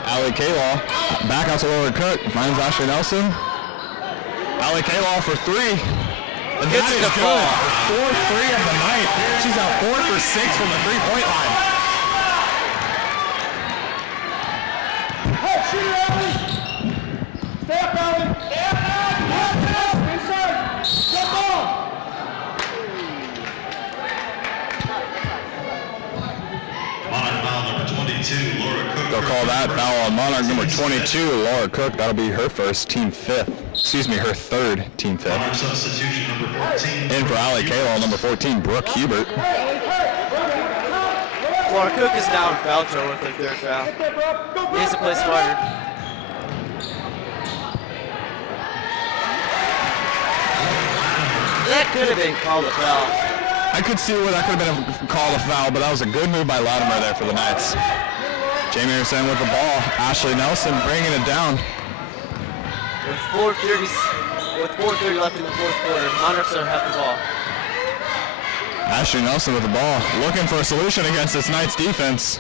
Allie K-Law back out to Laura Cook, finds Ashley Nelson. Allie K-Law for three. And that is good. 4-3 of the night. She's out 4 for 6 from the three-point line. Hey, shoot it, Allie! Stay up, Allie! Stay up, Allie! Inside! Jump on! Monarch foul number 22, Laura Cook. They'll call that foul on Monarch number 22, Laura Cook. That'll be her first, team fifth. Excuse me, her third, team fifth. Monarch substitution number 14. In for Allie K-Law, number 14, Brooke Hubert. Laura Cook is now in foul trouble with their third foul. He needs to play smarter. That could have been called a foul. I could see where that could have been called a foul, but that was a good move by Latimer there for the Knights. Jamie Anderson with the ball. Ashley Nelson bringing it down. With 4:30 left in the fourth quarter, Monarchs are have the ball. Ashley Nelson with the ball, looking for a solution against this Knights defense.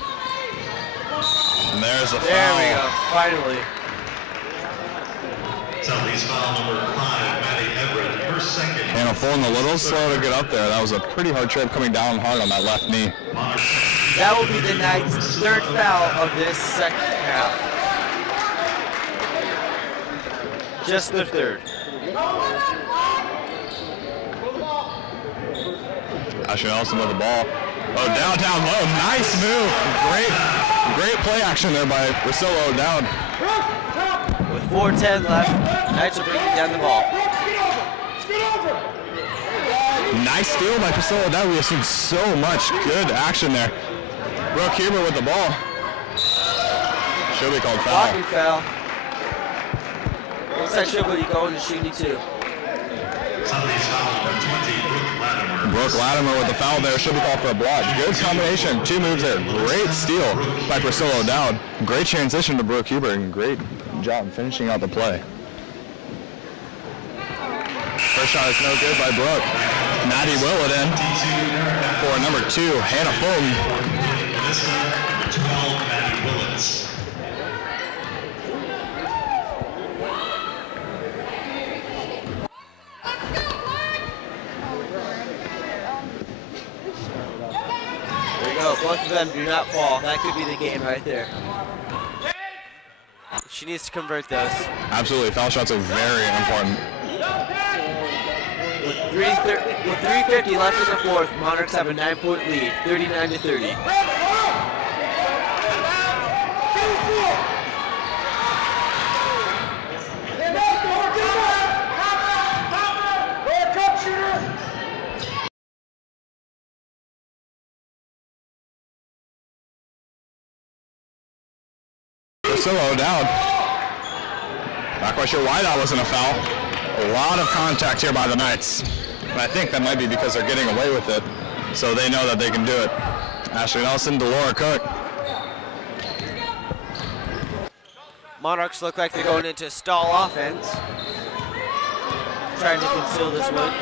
And there's a foul. There we go, finally. Southeast foul number 5, Maddie Everett, her second. Hannah Fulton a little slow to get up there. That was a pretty hard trip coming down hard on that left knee. That will be the Knights' third foul of this second half. Just the third. Ashley Nelson with the ball. Oh, downtown low. Nice move. Great play action there by Priscilla O'Dowd. With 4:10 left, Knights are bringing down the ball. Nice steal by Priscilla O'Dowd. We have seen so much good action there. Brooke Huber with the ball. Should be called foul. Blocking foul. Looks like she'll be going to shooting too. Southeast foul number 20, Brooke Latimer. Brooke Latimer with the foul there. Should be called for a block. Good combination. 2 moves there. Great steal by Priscilla O'Dowd. Great transition to Brooke Huber and great job finishing out the play. First shot is no good by Brooke. Maddie Willett in for number 2, Hannah Fulton. This time, number 12, Maddie Willits. There you go, both of them do not fall. That could be the game right there. She needs to convert those. Absolutely, foul shots are very important. With 3:50 left in the fourth, Monarchs have a 9-point lead, 39-30. Priscilla O'Dowd. Not quite sure why that wasn't a foul. A lot of contact here by the Knights. But I think that might be because they're getting away with it. So they know that they can do it. Ashley Nelson to Laura Cook. Monarchs look like they're going into stall offense. Trying to conceal this win.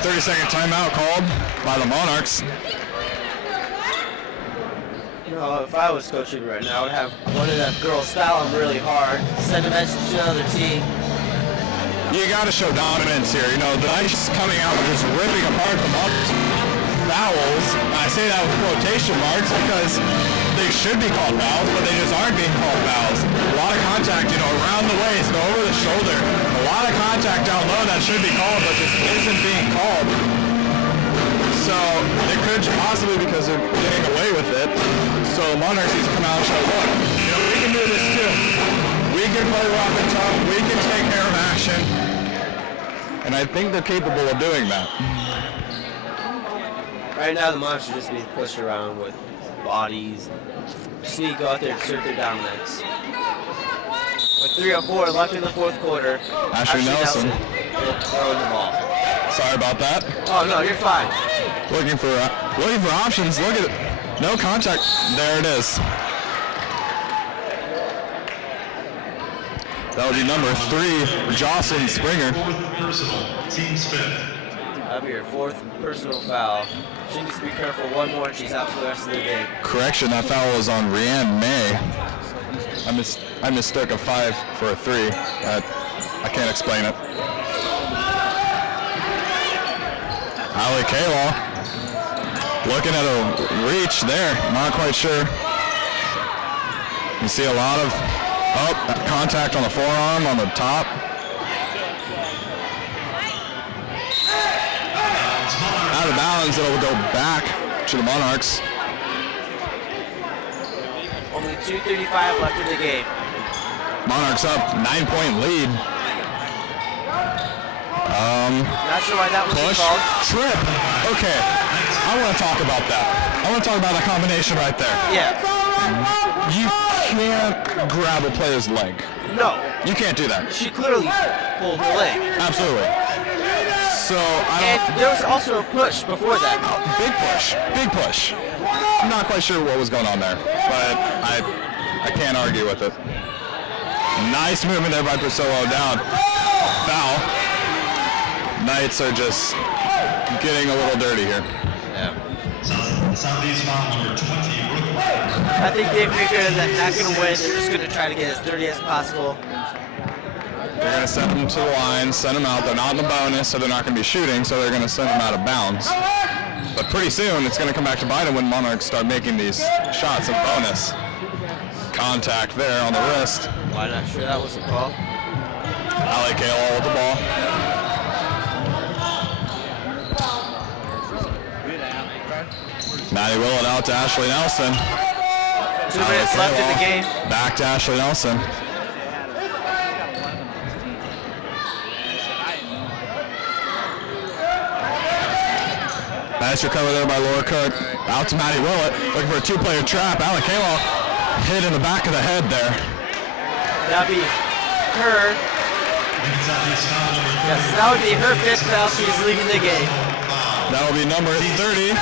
30-second timeout called by the Monarchs. You know, if I was coaching right now, I would have one of the girls foul them really hard, send a message to the other team. You got to show dominance here. You know, the Knights coming out and just ripping apart the Monarchs fouls. I say that with quotation marks because they should be called fouls, but they just aren't being called fouls. A lot of contact, you know, around the waist, over the shoulder. A lot of contact down low that should be called, but just isn't being called. So it could possibly because they're getting away with it. So Monarchs needs to come out and show, look, you know, we can do this too. We We can play rough and tough. We can take care of action. And I think they're capable of doing that. Right now, the Monarchs are just being pushed around with bodies. Just need to go out there and assert their dominance. With 3:04 left in the fourth quarter, Ashley Nelson throwing the ball. Sorry about that. Oh no, you're fine. Looking for options. Look at it. No contact. There it is. That would be number 3, Jocelyn Springer. Fourth personal, team spin. That'll be your 4th personal foul. She needs to be careful. One more and she's out for the rest of the game. Correction, that foul was on Rianne May. I mistook a 5 for a 3. I can't explain it. Ali Kaylaw looking at a reach there. Not quite sure. You see a lot of contact on the forearm on the top. Out of bounds, it'll go back to the Monarchs. Only 2:35 left in the game. Monarchs up, 9-point lead. Not sure why that was Push, called. trip. Okay, I want to talk about that. I want to talk about the combination right there. Yeah. You can't grab a player's leg. No. You can't do that. She clearly pulled her leg. Absolutely. So And there was also a push before that. big push, big push. I'm not quite sure what was going on there, but I can't argue with it. Nice movement there by Priscilla down. Foul. Knights are just getting a little dirty here. Yeah. Southeast foul number 20, Brooke. I think they figured that not going to win. They're just going to try to get as dirty as possible. They're going to send them to the line, send them out. They're not in the bonus, so they're not going to be shooting, so they're going to send them out of bounds. But pretty soon, it's going to come back to bite them when Monarchs start making these shots in bonus. Contact there on the wrist. Why not sure that was a call? Ali Kaylaw with the ball. Maddie Willett out to Ashley Nelson. 2 minutes left in the game. Back to Ashley Nelson. Nice recovery there by Laura Cook. Out to Maddie Willett. Looking for a 2-player trap. Ali Kaylaw hit in the back of the head there. That'd be her. Yes, that would be her 5th foul. She's leaving the game. That'll be number 30.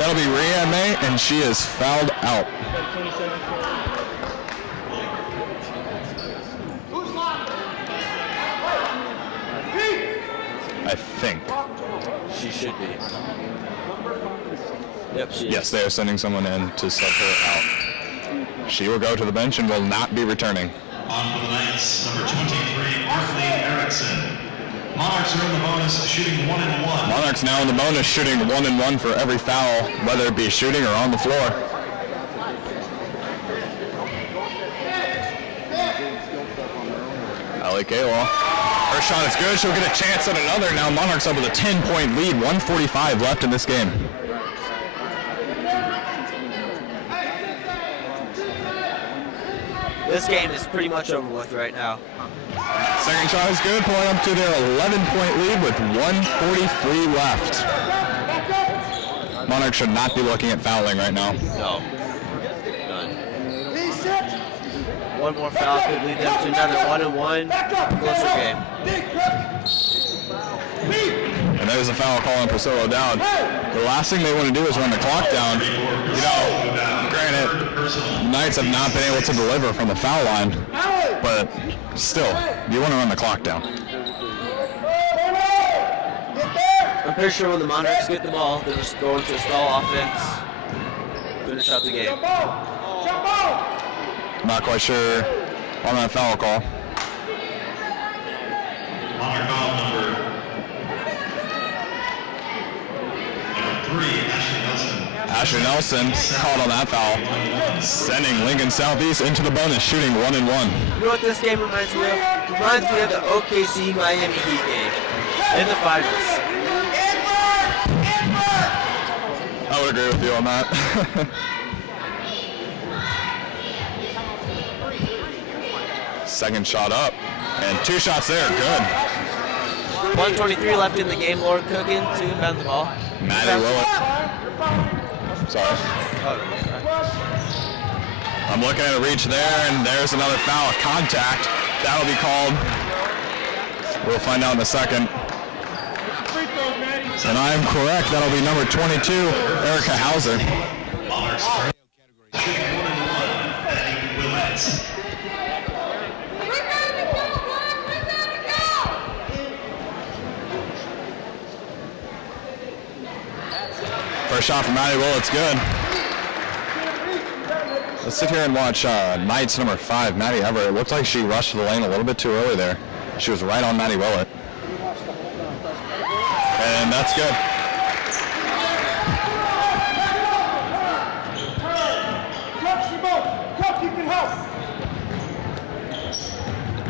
That'll be Rianne May, and she is fouled out. I think. She should be. Yep, she is. Yes, they are sending someone in to sub her out. She will go to the bench and will not be returning. On for the Knights, number 23, Kathleen Erickson. Monarchs are in the bonus, shooting 1 and 1. Monarchs now in the bonus, shooting 1 and 1 for every foul, whether it be shooting or on the floor. Ali Kaylaw. Her shot is good. She'll get a chance at another. Now Monarchs up with a 10-point lead. 1:45 left in this game. This game is pretty much over with right now. Second shot is good, pulling up to their 11-point lead with 1:43 left. Monarchs should not be looking at fouling right now. No. None. One more foul could lead them to another 1-1 closer game. And there's a foul call on Priscilla down. The last thing they want to do is run the clock down. You know, granted, Knights have not been able to deliver from the foul line, but still, you want to run the clock down. I'm pretty sure when the Monarchs get the ball, they're just going to stall offense, finish out the game. Not quite sure on that foul call. Monarch foul number 3, Ashley Nelson. Ashley Nelson called on that foul, sending Lincoln Southeast into the bonus, shooting 1 and 1. You know what this game reminds me of? It reminds me of the OKC Miami Heat game in the finals. I would agree with you on that. Second shot up, and 2 shots there, good. 1:23 left in the game. Laura Cookin to inbound the ball. Maddie Willett. Sorry. I'm looking at a reach there, and there's another foul. Contact. That'll be called. We'll find out in a second. And I am correct. That'll be number 22, Erica Hauser. First shot from Maddie Willett's good. Let's sit here and watch Knights number 5, Maddie Everett. It looked like she rushed the lane a little bit too early there. She was right on Maddie Willett. And that's good.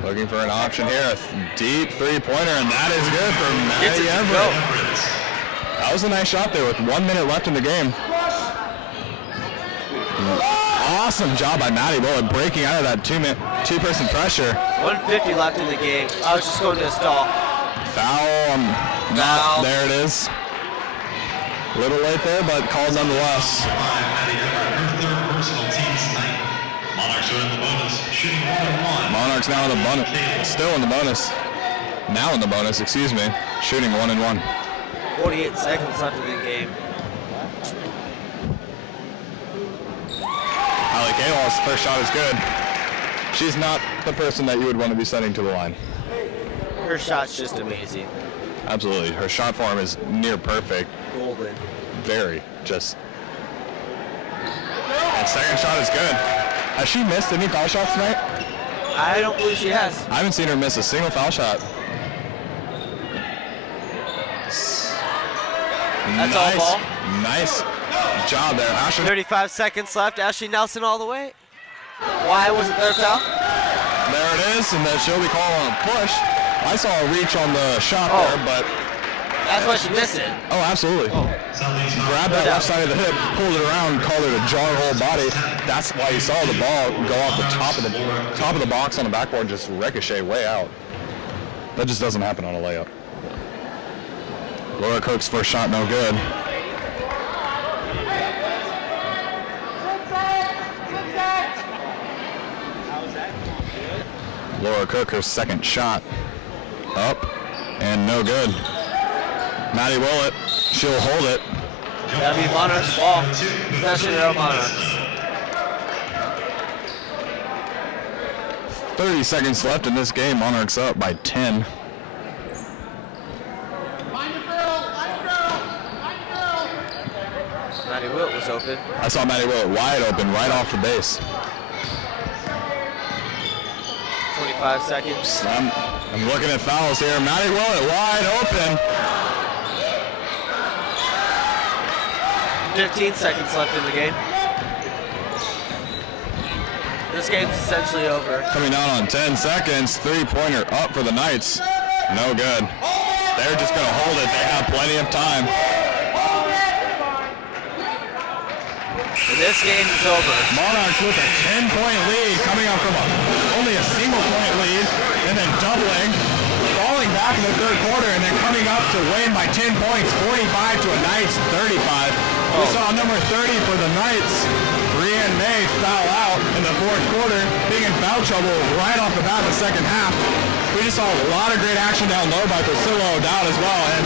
Looking for an option here, a deep 3-pointer, and that is good for Maddie Everett. That was a nice shot there with 1 minute left in the game. Awesome job by Maddie Willett breaking out of that two-person pressure. 1:50 left in the game. I was just going to a stall. Foul. Foul. There it is. A little late there, but called nonetheless. Monarchs are in the bonus, shooting 1-1. Monarchs now in the bonus. Still in the bonus. Now in the bonus, excuse me. Shooting 1-1. 48 seconds left in the game. Ali Kalaw's first shot is good. She's not the person that you would want to be sending to the line. Her shot's just amazing. Absolutely. Her shot form is near perfect. Golden. Very. Just. And second shot is good. Has she missed any foul shots tonight? I don't believe she has. I haven't seen her miss a single foul shot. That's all ball. Nice job there. Ashley. 35 seconds left. Ashley Nelson all the way. Why wasn't there a foul? There it is, and then she'll be calling a push. I saw a reach on the shot there, but... That's why she missed it. Oh, absolutely. Grabbed that left side of the hip, pulled it around, called it a jar whole body. That's why you saw the ball go off the top of the box on the backboard, just ricochet way out. That just doesn't happen on a layup. Laura Cook's first shot, no good. Laura Cook, her second shot, up and no good. Maddie Willett, she'll hold it. That'll be Monarchs ball. Possession of Monarchs. 30 seconds left in this game. Monarchs up by 10. Maddie Willett was open. I saw Maddie Willett wide open, right off the base. 25 seconds. I'm looking at fouls here. Maddie Willett wide open. 15 seconds left in the game. This game's essentially over. Coming down on 10 seconds. 3-pointer up for the Knights. No good. They're just going to hold it. They have plenty of time. And this game is over. Monarchs with a 10-point lead, coming up from only a single-point lead, and then doubling, falling back in the third quarter, and then coming up to win by 10 points, 45 to a Knights 35. We saw number 30 for the Knights, Brianne May, foul out in the fourth quarter, being in foul trouble right off the bat in the second half. We just saw a lot of great action down low by Priscilla O'Dowd as well. And